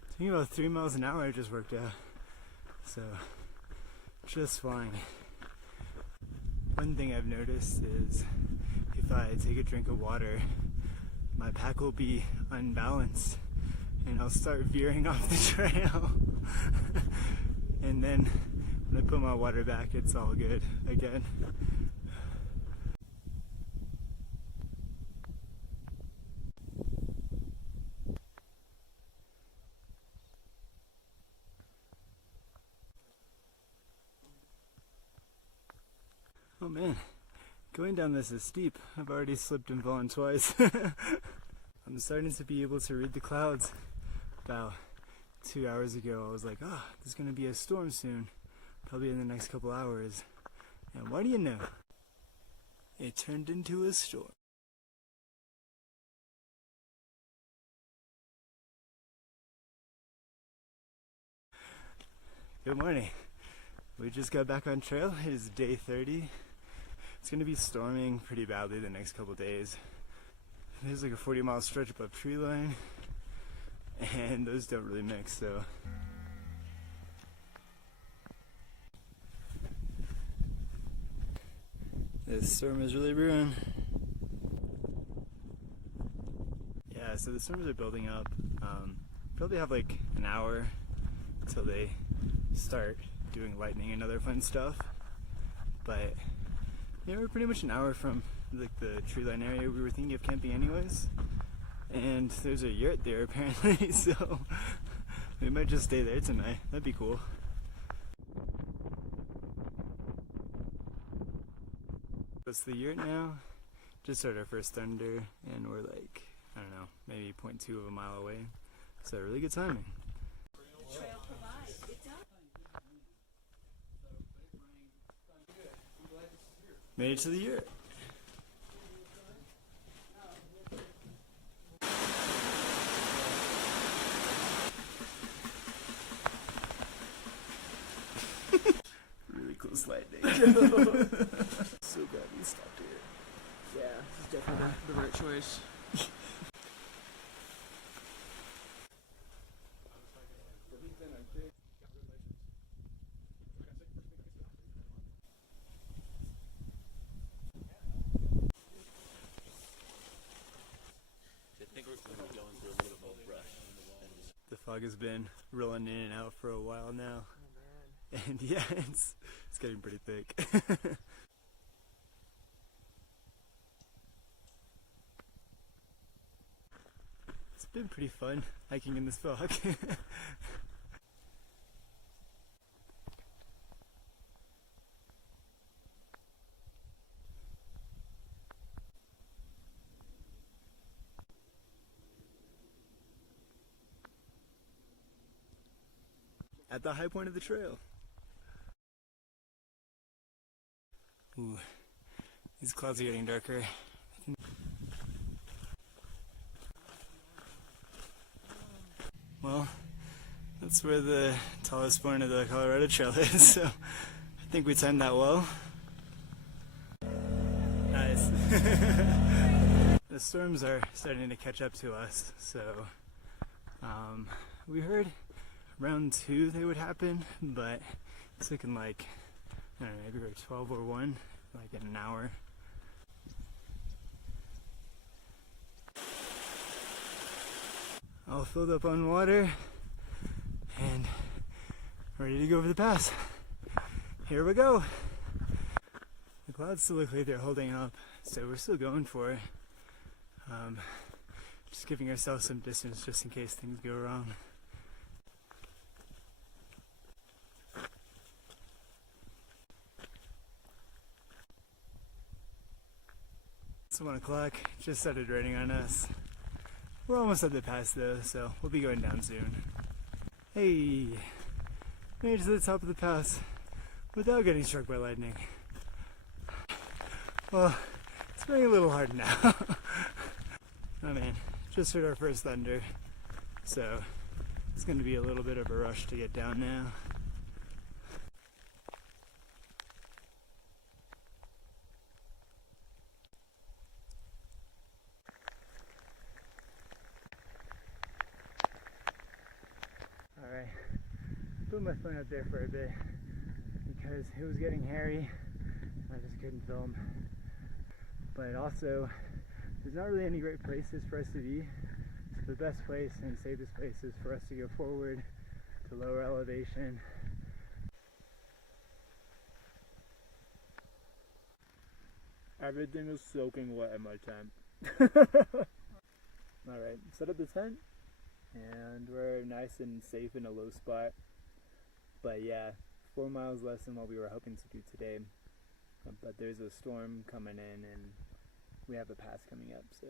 I think about 3 miles an hour I just worked out, so just flying. One thing I've noticed is if I take a drink of water, my pack will be unbalanced and I'll start veering off the trail. And then when I put my water back, it's all good again. Oh man, going down this is steep. I've already slipped and fallen twice. I'm starting to be able to read the clouds. About 2 hours ago I was like, there's gonna be a storm soon, probably in the next couple hours. And what do you know? It turned into a storm. Good morning. We just got back on trail. It is day 30. It's going to be storming pretty badly the next couple days. There's like a 40-mile stretch above tree line, and those don't really mix, so. This storm is really brewing. Yeah, so the storms are building up. Probably have like an hour until they start doing lightning and other fun stuff. But yeah, we're pretty much an hour from like the tree line area we were thinking of camping anyways. And there's a yurt there apparently, so we might just stay there tonight. That'd be cool. That's the yurt now. Just started our first thunder and we're like, I don't know, maybe 0.2 of a mile away. So really good timing. Made it to the yurt. Really cool slide So glad we stopped here. Yeah, this is definitely the right choice. The fog has been rolling in and out for a while now. Oh man. And yeah, it's getting pretty thick. It's been pretty fun hiking in this fog. At the high point of the trail. Ooh, these clouds are getting darker. Well, that's where the tallest point of the Colorado Trail is, so I think we timed that well. Nice. The storms are starting to catch up to us, so we heard round 2 they would happen, but it's looking like, I don't know, maybe we're 12 or 1, like in an hour. All filled up on water and ready to go over the pass. Here we go. The clouds still look like they're holding up, so we're still going for it. Just giving ourselves some distance just in case things go wrong. It's 1 o'clock, just started raining on us. We're almost at the pass though, so we'll be going down soon. Hey, made it to the top of the pass without getting struck by lightning. Well, it's raining a little hard now. Oh man, just heard our first thunder, so it's going to be a little bit of a rush to get down now. Alright, put my phone out there for a bit because it was getting hairy. I just couldn't film. But also, there's not really any great places for us to be. So the best place and safest place is for us to go forward to lower elevation. Everything is soaking wet in my tent. Alright, set up the tent. And we're nice and safe in a low spot. But yeah, 4 miles less than what we were hoping to do today. But there's a storm coming in and we have a pass coming up, so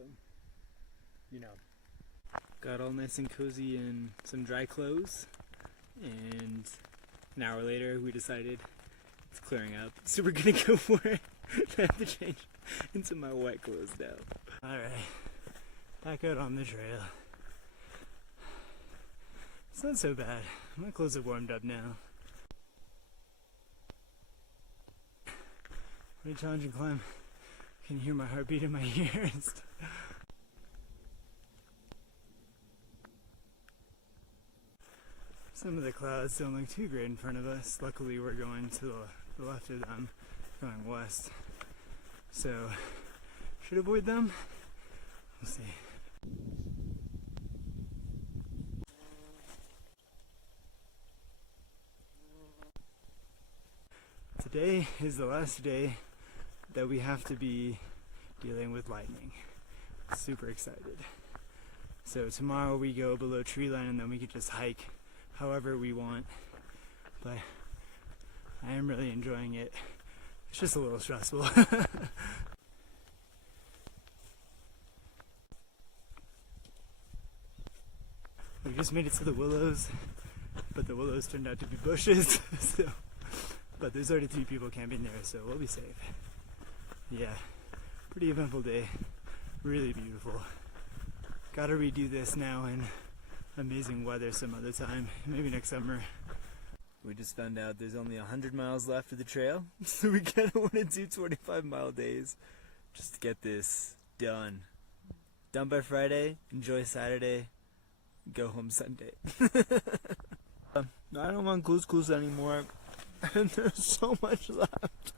you know. Got all nice and cozy in some dry clothes, and an hour later we decided it's clearing up, so we're gonna go for it. I have to change into my wet clothes now. Alright, back out on the trail. It's not so bad. My clothes have warmed up now. What a challenging climb. I can hear my heartbeat in my ears. Some of the clouds don't look too great in front of us. Luckily we're going to the left of them, going west. So, should avoid them? We'll see. Today is the last day that we have to be dealing with lightning. Super excited. So tomorrow we go below tree line and then we can just hike however we want. But I am really enjoying it. It's just a little stressful. We just made it to the willows, but the willows turned out to be bushes. So, but there's already 3 people camping there, so we'll be safe. Yeah, pretty eventful day. Really beautiful. Gotta redo this now in amazing weather some other time, maybe next summer. We just found out there's only 100 miles left of the trail, so we kind of want to do 25-mile days just to get this done. Done by Friday, enjoy Saturday, go home Sunday. I don't want couscous anymore, and there's so much left.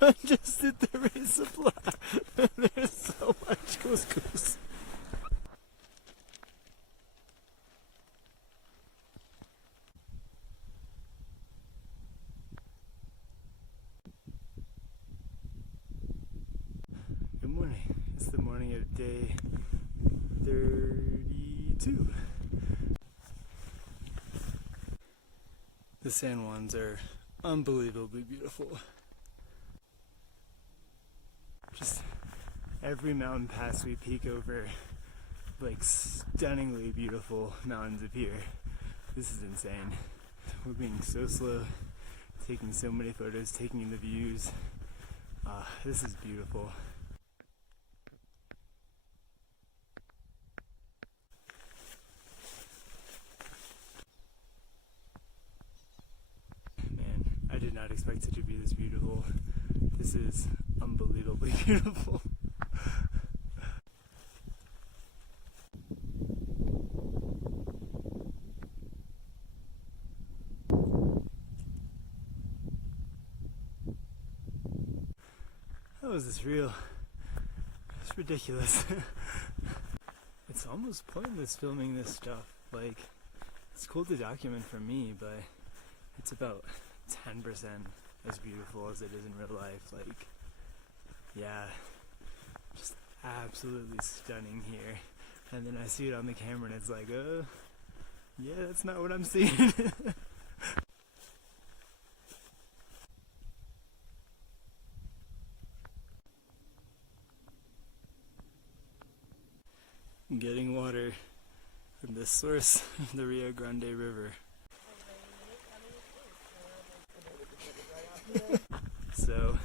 I just did the resupply, and there's so much couscous. Good morning. It's the morning of day 32. The San Juans are unbelievably beautiful. Just every mountain pass we peek over, like stunningly beautiful mountains appear. This is insane. We're being so slow, taking so many photos, taking in the views. This is beautiful. I did not expect it to be this beautiful. This is unbelievably beautiful. How is this real? It's ridiculous. It's almost pointless filming this stuff. Like, it's cool to document for me, but it's about 10% as beautiful as it is in real life. Like, yeah, just absolutely stunning here. And then I see it on the camera and it's like, yeah, that's not what I'm seeing. I'm getting water from the source of the Rio Grande River. So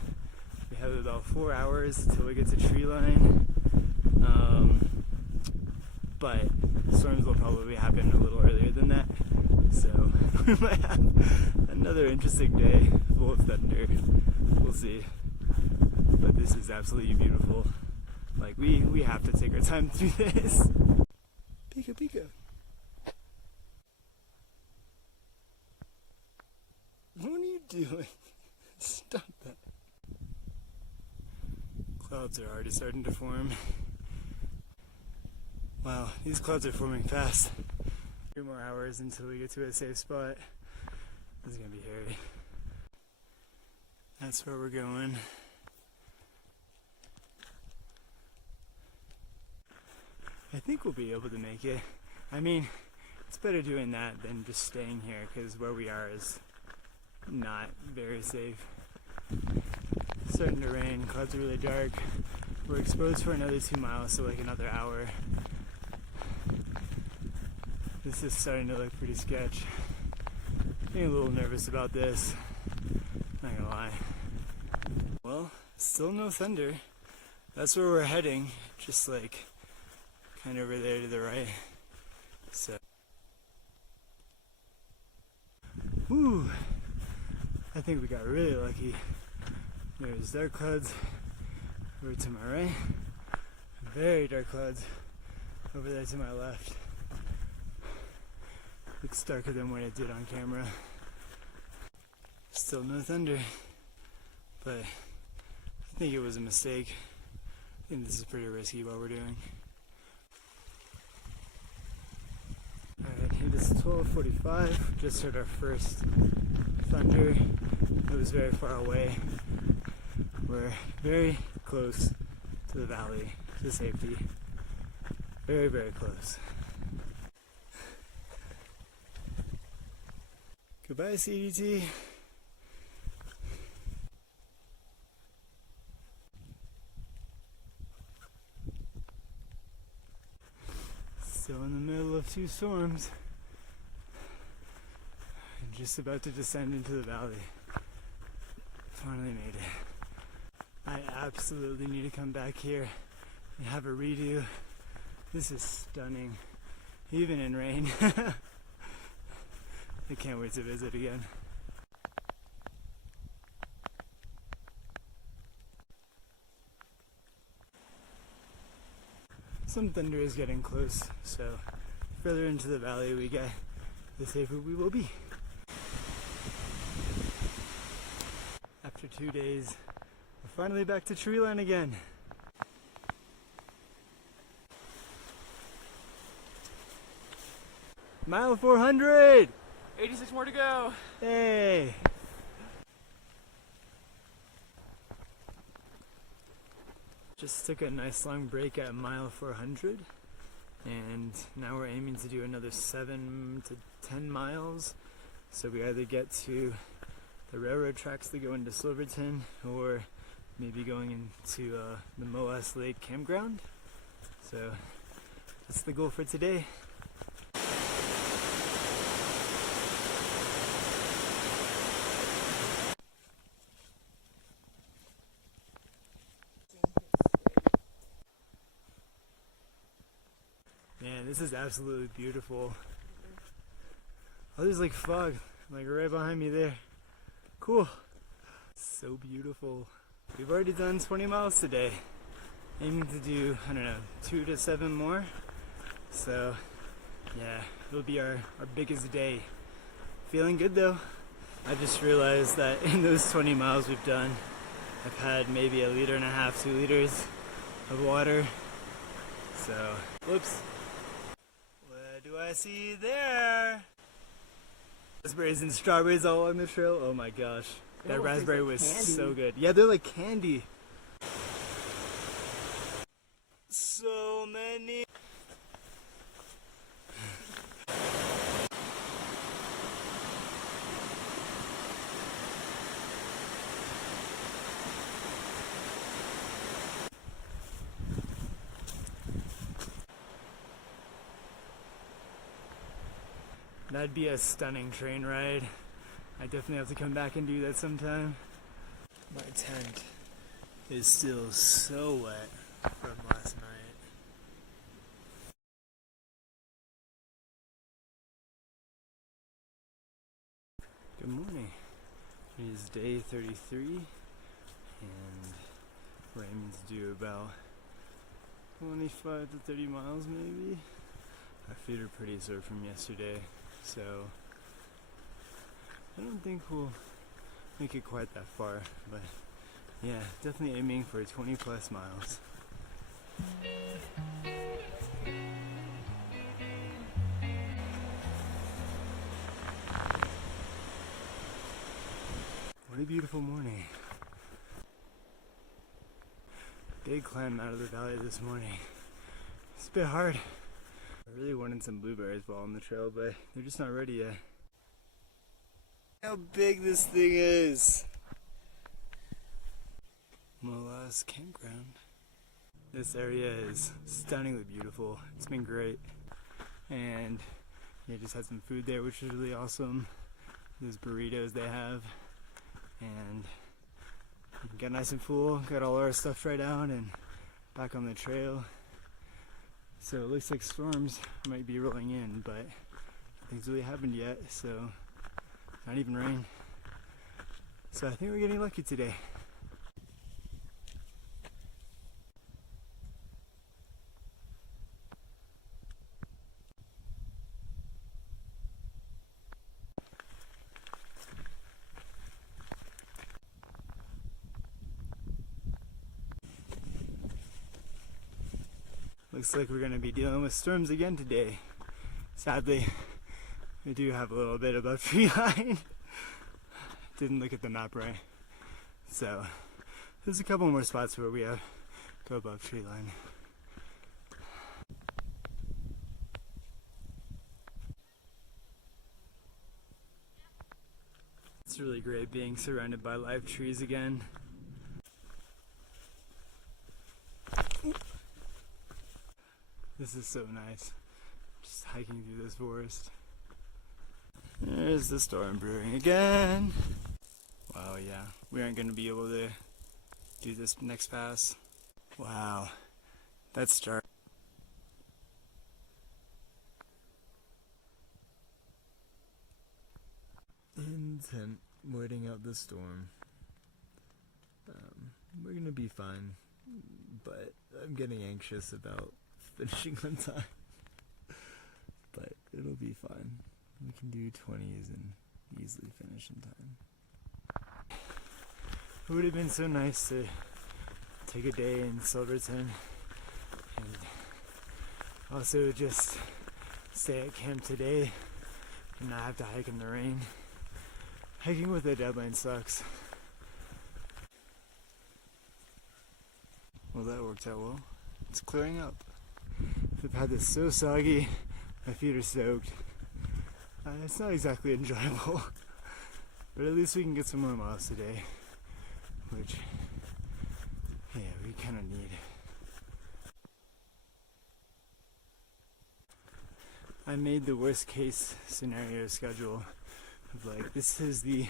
we have about 4 hours until we get to tree line, but storms will probably happen a little earlier than that, so we might have another interesting day full of thunder. We'll see, but this is absolutely beautiful. Like, we have to take our time through this. Pika pika. What are you doing? Stop that. Clouds are already starting to form. Wow, these clouds are forming fast. 3 more hours until we get to a safe spot. This is gonna be hairy. That's where we're going. I think we'll be able to make it. I mean, it's better doing that than just staying here, because where we are is not very safe. It's starting to rain, clouds are really dark. We're exposed for another 2 miles, so like another hour. This is starting to look pretty sketch. Getting a little nervous about this, not gonna lie. Well, still no thunder. That's where we're heading, just like kind of over there to the right. So, whew. I think we got really lucky. There's dark clouds over to my right, very dark clouds over there to my left. Looks darker than what it did on camera. Still no thunder, but I think it was a mistake. I think this is pretty risky what we're doing. Alright, it is 12:45. Just heard our first thunder. It was very far away. We're very close to the valley, to safety. Very, very close. Goodbye, CDT. Still in the middle of 2 storms. I'm just about to descend into the valley. Finally made it. I absolutely need to come back here and have a redo. This is stunning, even in rain. I can't wait to visit again. some thunder is getting close, so the further into the valley we get, the safer we will be. After 2 days, we're finally back to tree line again. Mile 400! 86 more to go. Hey! Just took a nice long break at mile 400, and now we're aiming to do another 7 to 10 miles. So we either get to the railroad tracks that go into Silverton, or maybe going into the Moas Lake campground. So that's the goal for today. Man, this is absolutely beautiful. Oh, there's like fog, like right behind me there. Cool. So beautiful. We've already done 20 miles today. Aiming to do, I don't know, 2 to 7 more. So, yeah, it'll be our biggest day. Feeling good though. I just realized that in those 20 miles we've done, I've had maybe 1.5 liters, 2 liters of water. So, whoops. What do I see there? Raspberries and strawberries all on the trail. Oh my gosh. That raspberry was so good. Yeah, they're like candy. So many. That'd be a stunning train ride. I definitely have to come back and do that sometime. My tent is still so wet from last night. Good morning. It is day 33, and we're aiming to do about 25 to 30 miles maybe. My feet are pretty sore from yesterday, so I don't think we'll make it quite that far, but yeah, definitely aiming for 20 plus miles. What a beautiful morning. Big climb out of the valley this morning. It's a bit hard. I really wanted some blueberries while on the trail, but they're just not ready yet. How big this thing is! Molas campground. This area is stunningly beautiful. It's been great. And yeah, just had some food there, which was really awesome. Those burritos they have. And got nice and full, got all our stuff tried out and back on the trail. So it looks like storms might be rolling in, but nothing's really happened yet, so not even rain. So I think we're getting lucky today. Looks like we're going to be dealing with storms again today. Sadly, we do have a little bit above tree line. Didn't look at the map right. So, there's a couple more spots where we have go above tree line. It's really great being surrounded by live trees again. This is so nice. Just hiking through this forest. There's the storm brewing again. Wow, yeah. We aren't going to be able to do this next pass. Wow. That's dark. Intent, waiting out the storm. We're going to be fine. But I'm getting anxious about finishing on time. But it'll be fine. We can do 20s and easily finish in time. It would have been so nice to take a day in Silverton and also just stay at camp today and not have to hike in the rain. Hiking with a deadline sucks. Well, that worked out well. It's clearing up. I've had this so soggy, my feet are soaked. It's not exactly enjoyable, but at least we can get some more miles today, which, yeah, we kind of need. I made the worst case scenario schedule of like, this is the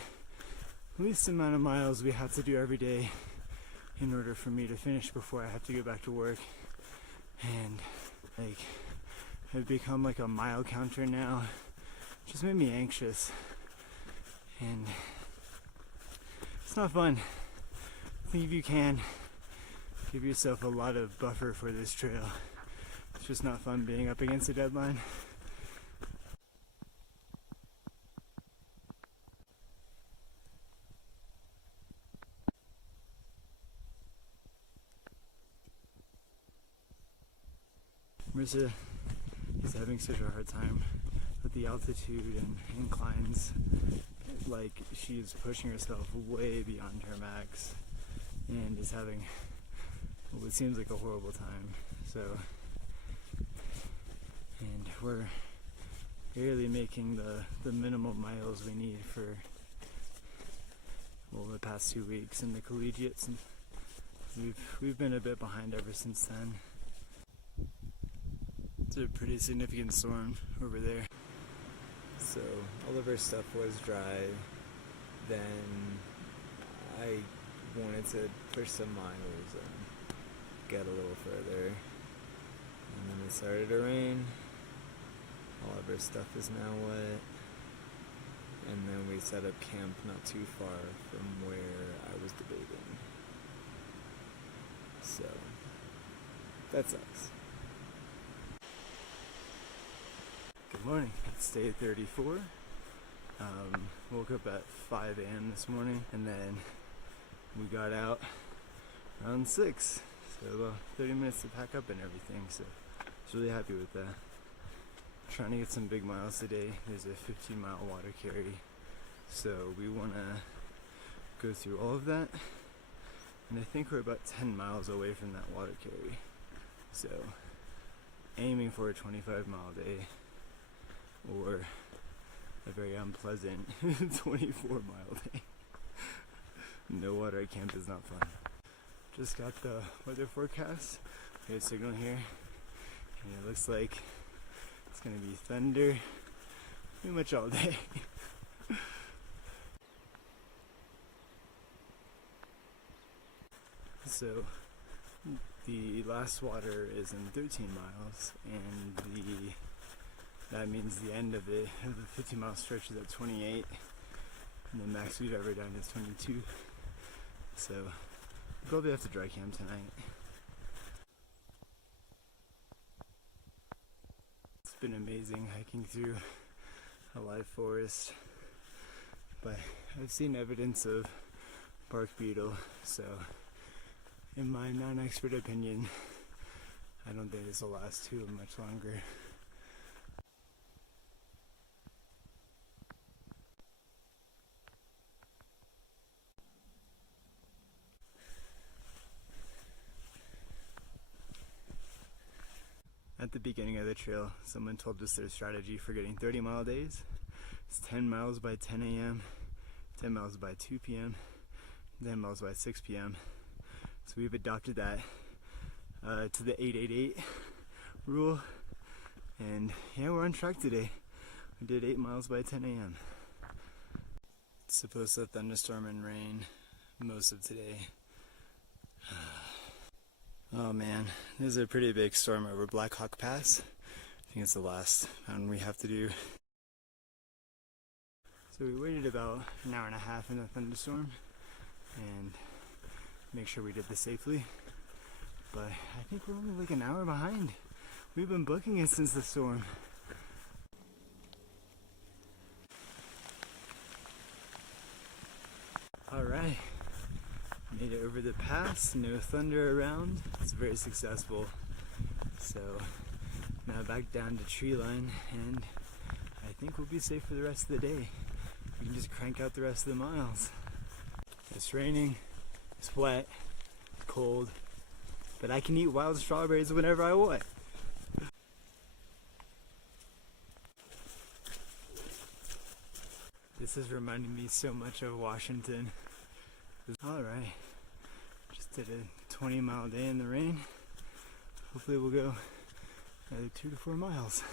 least amount of miles we have to do every day in order for me to finish before I have to go back to work. And like, I've become like a mile counter now. It just made me anxious. And it's not fun. I think if you can, give yourself a lot of buffer for this trail. It's just not fun being up against a deadline. Marissa is having such a hard time with the altitude and inclines. Like, she's pushing herself way beyond her max and is having what seems like a horrible time. So, and we're barely making the minimum miles we need for, well, the past 2 weeks in the collegiates. And we've been a bit behind ever since then. It's a pretty significant storm over there. So all of our stuff was dry. Then I wanted to push some miles and get a little further. And then it started to rain. All of our stuff is now wet. And then we set up camp not too far from where I was debating. So that sucks. Good morning. It's day 34. Woke up at 5 a.m. this morning, and then we got out around 6. So about 30 minutes to pack up and everything. So I was really happy with that. Trying to get some big miles today. There's a 15-mile water carry, so we want to go through all of that. And I think we're about 10 miles away from that water carry. So aiming for a 25-mile day. Or a very unpleasant 24-mile day. No water at camp is not fun. Just got the weather forecast. We have a signal here. And it looks like it's going to be thunder pretty much all day. So the last water is in 13 miles, and that means the end of the 50-mile stretch is at 28, and the max we've ever done is 22. So we'll probably have to dry camp tonight. It's been amazing hiking through a live forest, but I've seen evidence of bark beetle, so in my non-expert opinion, I don't think this will last too much longer. At the beginning of the trail, someone told us their strategy for getting 30-mile days. It's 10 miles by 10 a.m., 10 miles by 2 p.m., 10 miles by 6 p.m. So we've adopted that to the 888 rule. And yeah, we're on track today. We did 8 miles by 10 a.m. It's supposed to thunderstorm and rain most of today. Oh man, this is a pretty big storm over Black Hawk Pass. I think it's the last mountain we have to do. So we waited about an hour and a half in the thunderstorm and make sure we did this safely. But I think we're only like an hour behind. We've been booking it since the storm. Alright, made it over the pass, no thunder around. It's very successful. So now back down to tree line, and I think we'll be safe for the rest of the day. We can just crank out the rest of the miles. It's raining, it's wet, cold, but I can eat wild strawberries whenever I want. This is reminding me so much of Washington. Alright, just did a 20-mile day in the rain. Hopefully we'll go another 2 to 4 miles.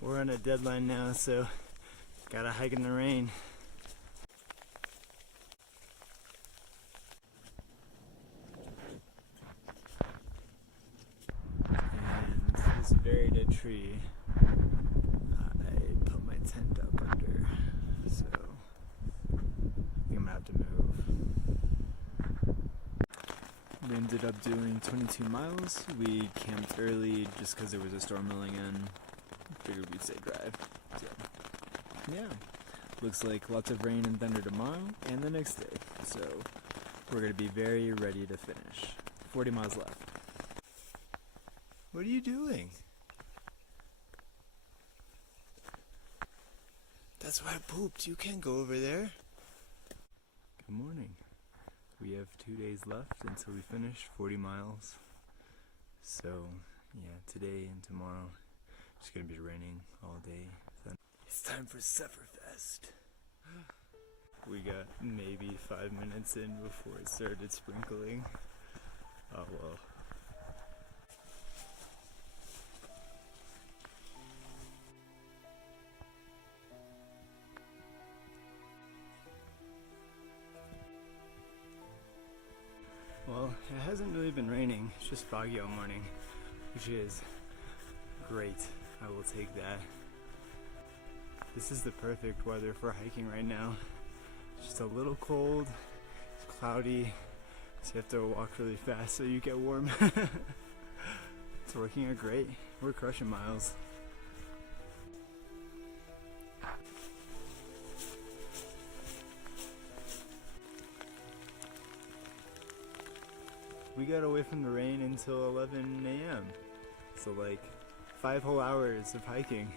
We're on a deadline now, so gotta hike in the rain. This very dead tree, I put my tent up under, so I think I'm gonna have to move. We ended up doing 22 miles. We camped early just because there was a storm rolling in. Figured we'd stay drive. So, yeah. Looks like lots of rain and thunder tomorrow and the next day. So, we're gonna be very ready to finish. 40 miles left. What are you doing? That's where I pooped. You can't go over there. Good morning. We have 2 days left until we finish 40 miles. So, yeah, today and tomorrow it's gonna be raining all day. Then it's time for Supperfest. We got maybe 5 minutes in before it started sprinkling. Oh well. Well, it hasn't really been raining, it's just foggy all morning, which is great. I will take that. This is the perfect weather for hiking right now. It's just a little cold, it's cloudy, so you have to walk really fast so you get warm. It's working out great. We're crushing miles. We got away from the rain until 11 a.m. So like 5 whole hours of hiking.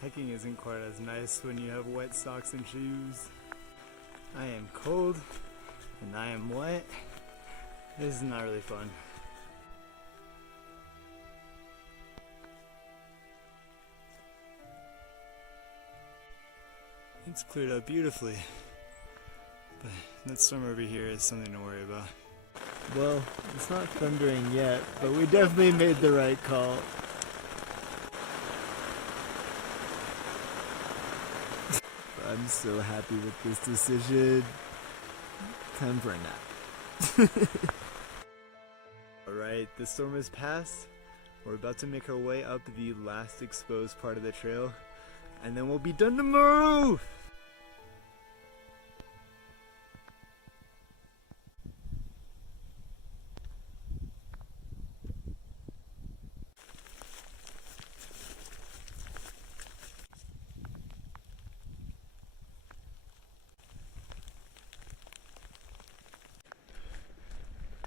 Hiking isn't quite as nice when you have wet socks and shoes. I am cold and I am wet. This is not really fun. It's cleared up beautifully, but that storm over here is something to worry about. Well, it's not thundering yet, but we definitely made the right call. I'm so happy with this decision. Time for a nap. Alright, the storm has passed. We're about to make our way up the last exposed part of the trail, and then we'll be done tomorrow!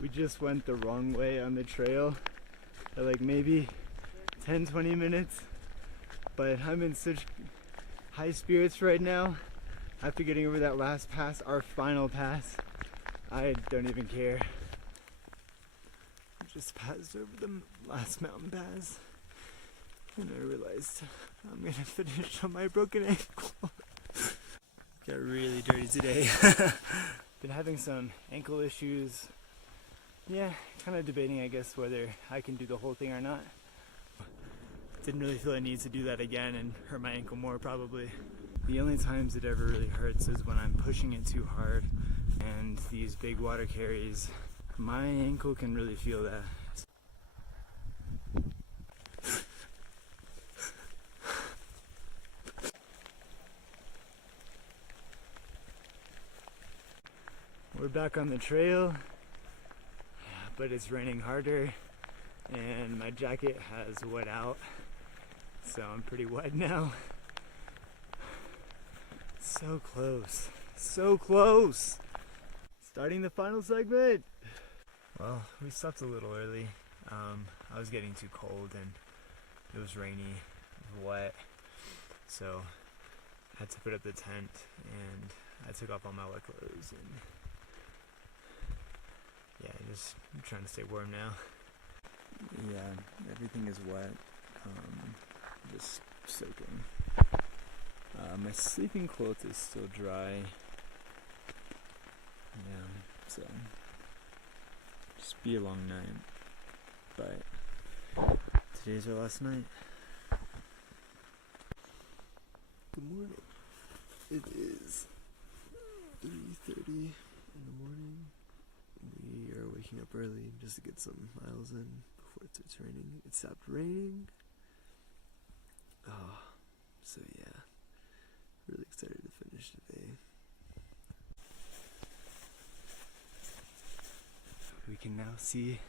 We just went the wrong way on the trail at like maybe 10-20 minutes, but I'm in such high spirits right now after getting over that last pass, our final pass. I don't even care. I just passed over the last mountain pass and I realized I'm gonna finish on my broken ankle. Got really dirty today. Been having some ankle issues. Yeah, kind of debating, I guess, whether I can do the whole thing or not. Didn't really feel a need to do that again and hurt my ankle more, probably. The only times it ever really hurts is when I'm pushing it too hard and these big water carries. My ankle can really feel that. We're back on the trail, but it's raining harder and my jacket has wet out, so I'm pretty wet now. So close, so close. Starting the final segment. Well, we stopped a little early. I was getting too cold and it was rainy, it was wet, so I had to put up the tent and I took off all my wet clothes and yeah, just trying to stay warm now. Yeah, everything is wet, just soaking. My sleeping quilt is still dry. Yeah, so just be a long night, but today's our last night. Good morning. It is 3:30 in the morning. We are waking up early just to get some miles in before it starts raining. It stopped raining. Oh, so yeah, really excited to finish today. We can now see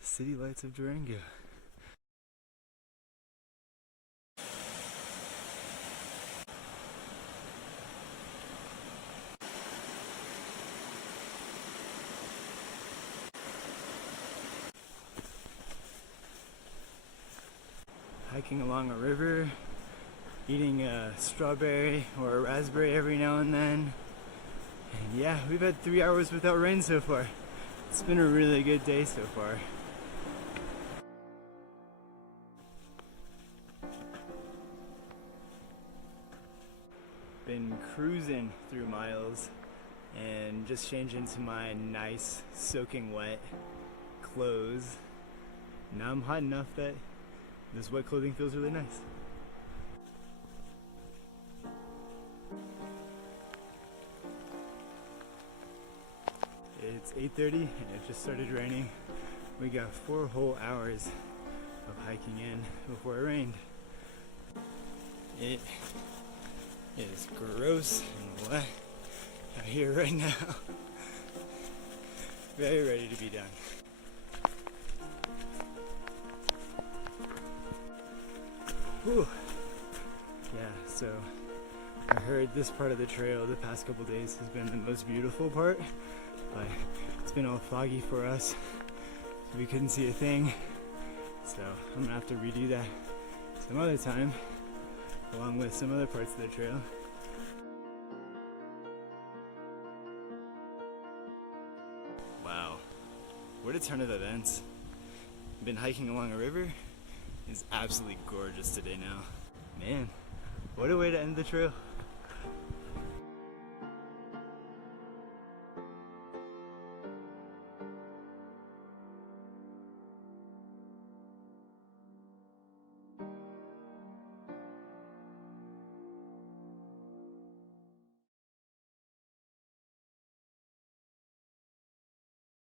the city lights of Durango. Hiking along a river, eating a strawberry or a raspberry every now and then. And yeah, we've had 3 hours without rain so far. It's been a really good day so far. Been cruising through miles and just changed into my nice soaking wet clothes. Now I'm hot enough that this wet clothing feels really nice. It's 8:30 and it just started raining. We got 4 whole hours of hiking in before it rained. It is gross and wet out here right now. Very ready to be done. Whew. Yeah, so I heard this part of the trail the past couple days has been the most beautiful part, but it's been all foggy for us, so we couldn't see a thing. So I'm gonna have to redo that some other time, along with some other parts of the trail. Wow, what a turn of events. I've been hiking along a river. It's absolutely gorgeous today now. Man, what a way to end the trail.